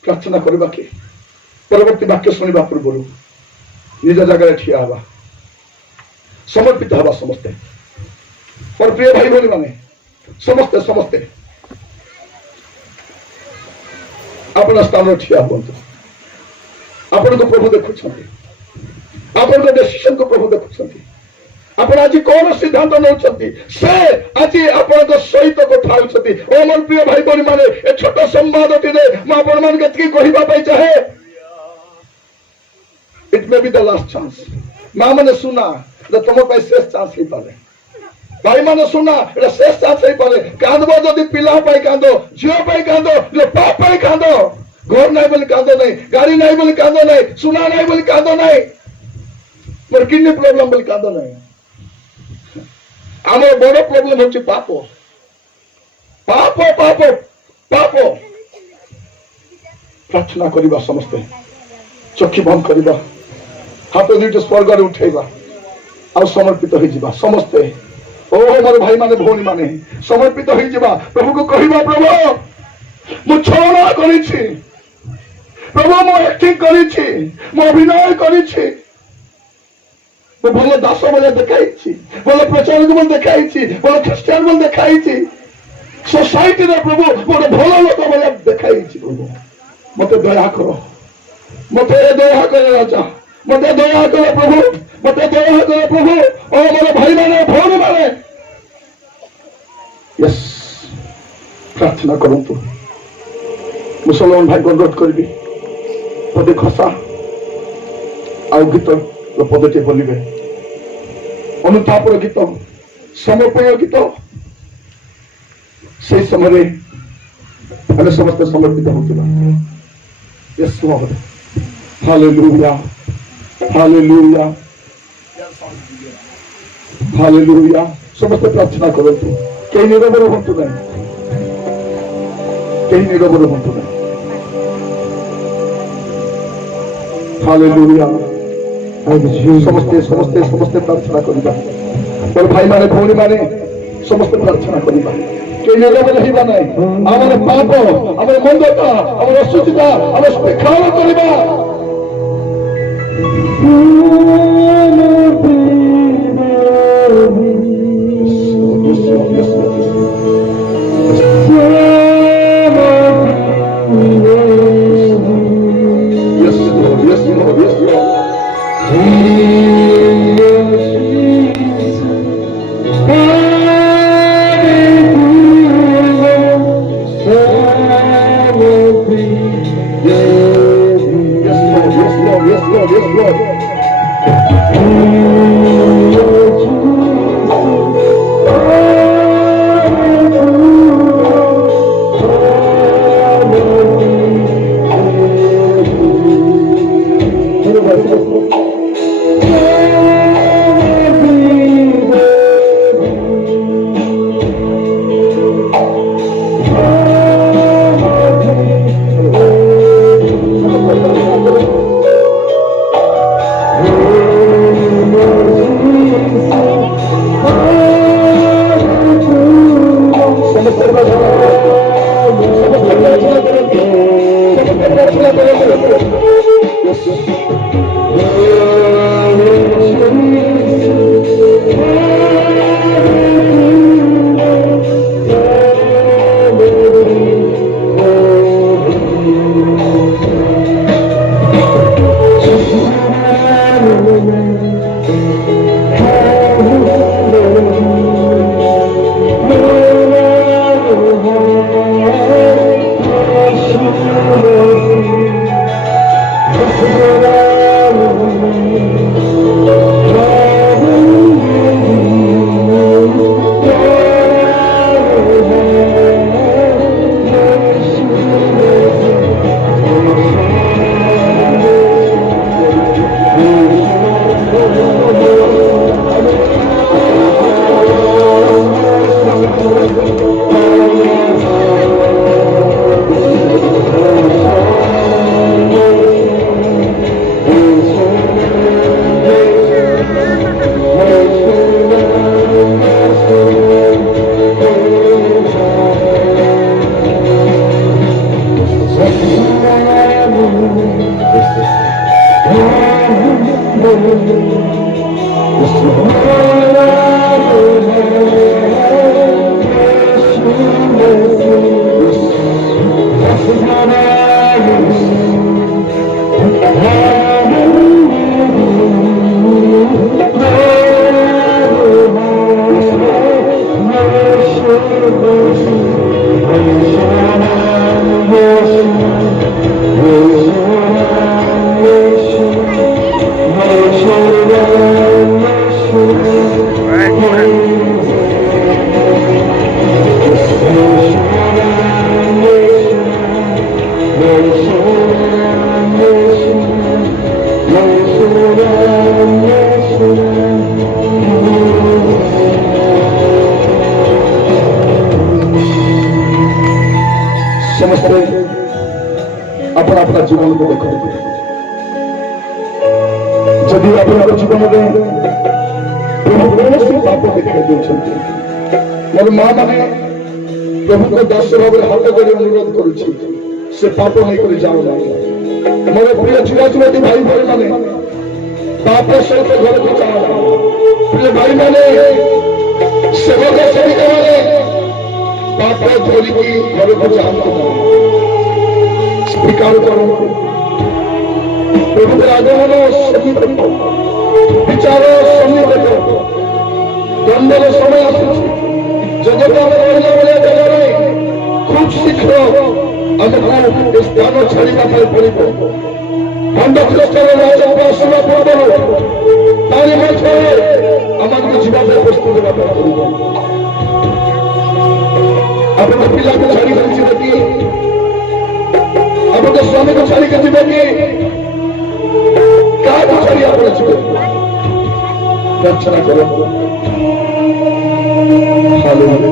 प्रार्थना करबा कि परवर्ती वाक्य सुनिबा पूर्व निज जगह ठिया हवा समर्पित हवा समस्ते और प्रिय भाई भौणी माने समस्ते समस्ते अपना स्थान ठिया हुअन्तु। आपण को प्रभु देखुछन्ति आपण डिसीजन को प्रभु देखुछन्ति आपण आज कौन सिद्धांत नौछन्ति से आज आपण सहित कथा होछन्ति। ओ मोर प्रिय भाई बहन माने ए छोट संवादटी रे म आपण मान केतकी कहिबा पाई चाहे it may be the last chance. मां माने सुना जे तुम पाई शेष चांस ही पारे भाई माने सुना एटा शेष चांस ही पारे कांदबो जदी पिला पाई कांदो झियो पाई कांदो जो पाप पाई कांदो घर नाही बोली कांदो नाही गाड़ी नाही बोली कांदो नाही सुना नाही बोली कांदो नाही मोर किडनी प्रॉब्लम बोली कांदो नाही। आमर बड़ प्रॉब्लम होछि पाप पाप पाप पाप प्रार्थना करिबा समस्ते चक्षु बंद करवा हाथ दुईट स्वर्ग उठेगा और समर्पित हो समस्ते ओ मोर भाई माने भौणी माने समर्पित हो प्रभु को कहवा प्रभु मु छलना करिछि प्रभु मु एक्टिंग करिछि मु अभिनय करिछि मु भल दास बोले देखाइछि भल प्रचारक बोले देखाइछि भल ख्रिस्टियन बोले देखाइछि सोसाइटी रे प्रभु मोर भल लोक बोले देखाइछि प्रभु मते दया करो राजा मते दया करो प्रभु मते दया करो प्रभु ओ मोर भाई माने भौणी माने यस प्रार्थना करंतु मुसलमान भाई को अनुरोध करी पदे खसा आ गीत पदटे बोलिबे अनुतापर गीत समर्पण गीत से समय आम समस्त समर्पित होता yes Lord hallelujah hallelujah hallelujah समस्त प्रार्थना करंतु कहीं नीरव रुहतु नहीं कहीं नीरव रुहतु नहीं हालेलुया समस्ते समस्ते समस्ते प्रार्थना करिबा और भाई माने भौणी माने समस्ते प्रार्थना करिबा के नीरव रहिबा नहीं हमर पाप हमर मंदता हमर असुचिता हमर स्वीकार करिबा ଆପଣଙ୍କ ଜୀବନରେ ପ୍ରଭୁ କୌଣସି ପାପ ଦେଖାଇ ଦେଉଛନ୍ତି। ମୋର ମା ମାନେ ପ୍ରଭୁଙ୍କ ଦାସ ଭାବରେ ହାତ କରି ଅନୁରୋଧ କରୁଛି, ସେ ପାପ ନେଇକରି ଯାଉ ନାହିଁ। ମୋର ପ୍ରିୟ ଛୁଆ ଛୁଆଟି ଭାଇ ଭାଇ ମାନେ ପାପ ସହିତ ଘରକୁ ଯାଅ ନାହିଁ। ପ୍ରିୟ ଭାଇ ମାନେ, ସେବକ ସେବିକା ମାନେ ପାପ ଧରିକି ଘରକୁ ଯାଆନ୍ତୁ ନାହିଁ। ସ୍ୱୀକାର କରନ୍ତୁ, ପ୍ରଭୁଙ୍କର ଆଗମନ ସନ୍ନିକଟ, ବିଚାର ସନ୍ନିକଟ, ଦଣ୍ଡର ସମୟ ଆସୁଛି। ଜଗତ ଆମେ ରହିଲା ଭଳିଆ ଜାଗାରେ ଖୁବ୍ ଶୀଘ୍ର ଆମକୁ ଏ ସ୍ଥାନ ଛାଡ଼ିବା ପାଇଁ ପଡ଼ିବ। ଖଣ୍ଡ ଖ୍ରୀଷ୍ଟର ରାଜତ୍ୱ ଆସିବା ପୂର୍ବରୁ ତାରି ମଧ୍ୟରେ ଆମକୁ ଯିବା ପାଇଁ ପ୍ରସ୍ତୁତ ହେବା ପାଇଁ ପଡ଼ିବ। ଆପଣ ପିଲାକୁ ଛାଡ଼ିକରି ଯିବେ କି? ଆପଣଙ୍କ ସ୍ୱାମୀକୁ ଛାଡ଼ିକି ଯିବେ କି? କାହାକୁ ଛାଡ଼ି ଆପଣ ଯିବେ? ପ୍ରାର୍ଥନା କରନ୍ତୁ। Hallelujah,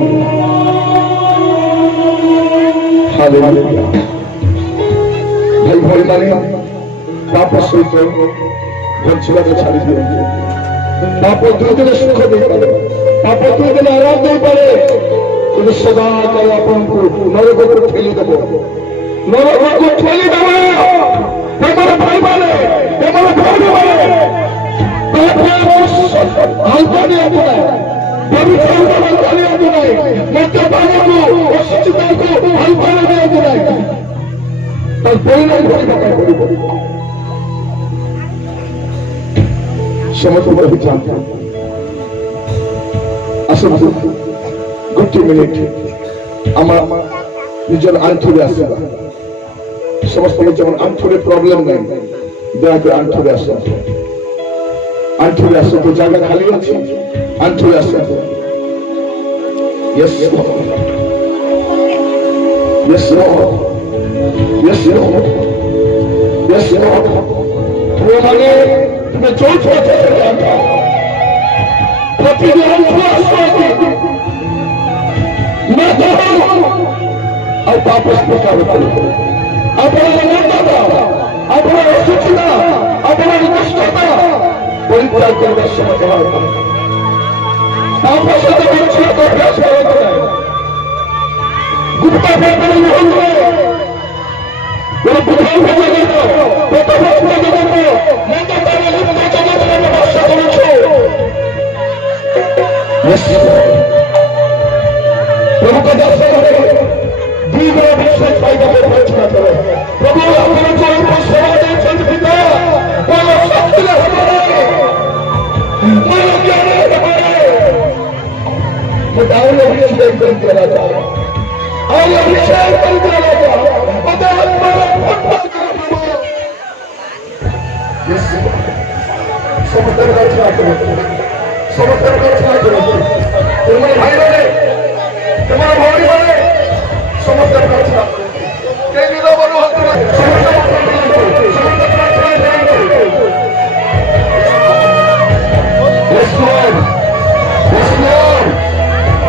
hallelujah. ଭାଇ ଭଉଣୀମାନେ, ପାପ ସହିତ ବଞ୍ଚିବାକୁ ଛାଡ଼ି ଦିଅନ୍ତୁ। ପାପ ଦୁଇ ଦିନ ସୁଖ ଦେଇପାରେ, ପାପ ଦୁଇ ଦିନ ଆରାମ ଦେଇପାରେ, କିନ୍ତୁ ସଦାକାଳ ଆପଣଙ୍କୁ ନରକକୁ ଠେଲିଦେବ। ନରକକୁ ଠେଲିଦେବ। ଆମର ଭାଇମାନେ, ଆମର ଭଉଣୀମାନେ, ହାଲକା ନିଅନ୍ତୁ ନାହିଁ, ପବିତ୍ରତାକୁ ହାଲକା ନିଅନ୍ତୁ ନାହିଁ, ମଦ୍ୟପାନକୁ ଅଶୁଚିତାକୁ ହାଲକା ନିଅନ୍ତୁ ନାହିଁ। ତାର ପରିଣାମ କରିବା ପାଇଁ ପଡ଼ିବ। ସମସ୍ତ ରହିଥାନ୍ତି। ଆସନ୍ତୁ ଗୋଟିଏ ମିନିଟ୍ ଆମ ନିଜର ଆଣ୍ଠୁରେ ଆସିବା। ସମସ୍ତଙ୍କ ଯେମন ଆଣ୍ଠୁରେ ପ୍ରୋବ୍ଲେମ ନାହିଁ, ଦୟାକରି ଆଣ୍ଠୁରେ ଆସନ୍ତୁ। ଆଣ୍ଠୁରେ ଆସନ୍ତୁ, ଜାଗା ଖାଲି ଅଛି, ଆଣ୍ଠୁରେ ଆସନ୍ତୁ। Yes Lord, yes Lord, yes Lord, yes Lord। ପୁଅମାନେ ତୁମେ ଯୋଉଠୁ ଅଛ ପ୍ରତିଦିନ ଆଣ୍ଠୁ ଆସନ୍ତି। ଆଉ ପାପ ସ୍ୱୀକାର କରିବ। ଆପଣଙ୍କ ମନ୍ଦତା, ଆପଣଙ୍କ ଅଶୁଚିତା, ଆପଣଙ୍କ ଦୁଷ୍ଟତା ପରିତ୍ୟାଗ କରିବା ସମୟ ହେବା। ପାପ ସହିତ ବଞ୍ଚିବାକୁ ଅଭ୍ୟାସ କରନ୍ତୁ ନାହିଁ। ଗୁପ୍ତ ବ୍ୟାପାରୀ ରୁହନ୍ତୁ ନାହିଁ। ଗୋଟେ ବୁଦ୍ଧି ଜଗତ, ପେଟଭ୍ରଷ୍ଟ ଜଗତ, ମନ୍ଦତାରେ ଲିପ୍ତ ଜଗତରେ ଆମେ ବାସ କରୁଛୁ। ପ୍ରଭୁଙ୍କ ଦର୍ଶନରେ ଦୁଇ ବେଳ ବିଶ୍ୱାସ ପାଇବା ପାଇଁ ପ୍ରାର୍ଥନା କର। ପ୍ରଭୁ ଆପଣ ଯୋଉ ସେବା ଦେଇଛନ୍ତି ପିତା, ମୋର ଶକ୍ତିରେ ହେବ ନାହିଁ, ମୋର ଜ୍ଞାନରେ ହେବ ନାହିଁ। ମୋତେ ଆହୁରି ଅଭିଷେକ କରିଦିଅ ରାଜା, ଆହୁରି ଅଭିଷେକ କରିଦିଅ ରାଜା। ମୋତେ ଆତ୍ମାର ସମସ୍ତେ ପ୍ରାର୍ଥନା କରନ୍ତୁ, ସମସ୍ତେ ପ୍ରାର୍ଥନା କରନ୍ତୁ। ତୁମ ଭାଇମାନେ, ତୁମ ଭଉଣୀମାନେ ସମସ୍ତେ ପ୍ରାର୍ଥନା କରନ୍ତୁ। କେହି ନିରବ ରୁହନ୍ତୁ ନାହିଁ, ସମସ୍ତେ ପ୍ରାର୍ଥନା କରନ୍ତୁ, ସମସ୍ତେ ପ୍ରାର୍ଥନା କରନ୍ତୁ। Yes Lord, yes Lord।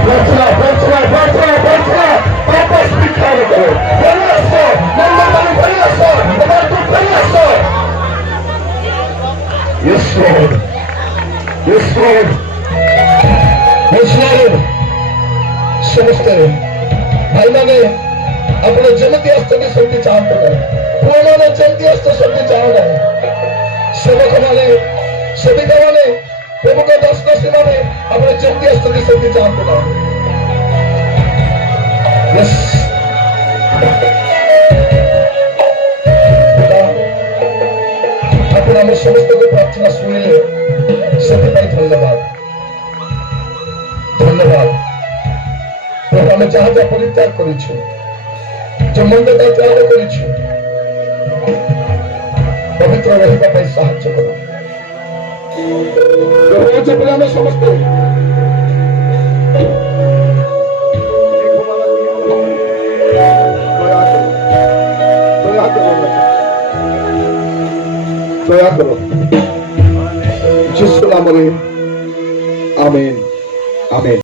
ପ୍ରାର୍ଥନା, ପ୍ରାର୍ଥନା, ପ୍ରାର୍ଥନା, ପ୍ରାର୍ଥନା। ପାପ ସ୍ୱୀକାର କର, ଫେରି ଆସ, ମନ୍ଦତାରୁ ଫେରି ଆସ, ଅବାଟରୁ ଫେରି ଆସ। Yes Lord, yes Lord, yes Lord। ସମସ୍ତେ ଭାଇମାନେ, ଆପଣ ଯେମିତି ଆସିଛନ୍ତି ସେମିତି ଚାହାନ୍ତୁ ନାହିଁ। ପୁଅମାନେ ଯେମିତି ଆସିଛ ସେମିତି ଚାହୁଁ ନାହିଁ। ସେବକମାନେ, ସେବିକାମାନେ, ପ୍ରମୁଖ ଦାସଦାସୀମାନେ, ଆପଣ ଯେମିତି ଆସିଛନ୍ତି ସେମିତି ଚାହାନ୍ତୁ ନାହିଁ। ଆପଣ ଆମ ସମସ୍ତଙ୍କ ପ୍ରାର୍ଥନା ଶୁଣିଲେ, ସେଥିପାଇଁ ଧନ୍ୟବାଦ, ଧନ୍ୟବାଦ। ପ୍ରଭୁ, ଆମେ ଯାହା ଯାହା ପରିତ୍ୟାଗ କରିଛୁ, ଯୋଉ ମନ୍ଦତା ତ୍ୟାଗ କରିଛୁ, ପବିତ୍ର ରହିବା ପାଇଁ ସାହାଯ୍ୟ କର। ପ୍ରଭୁ, ଆମେ ସମସ୍ତେ ଦୟା କର ଯୀଶୁ ନାମରେ, ଆମେନ୍, ଆମେନ୍।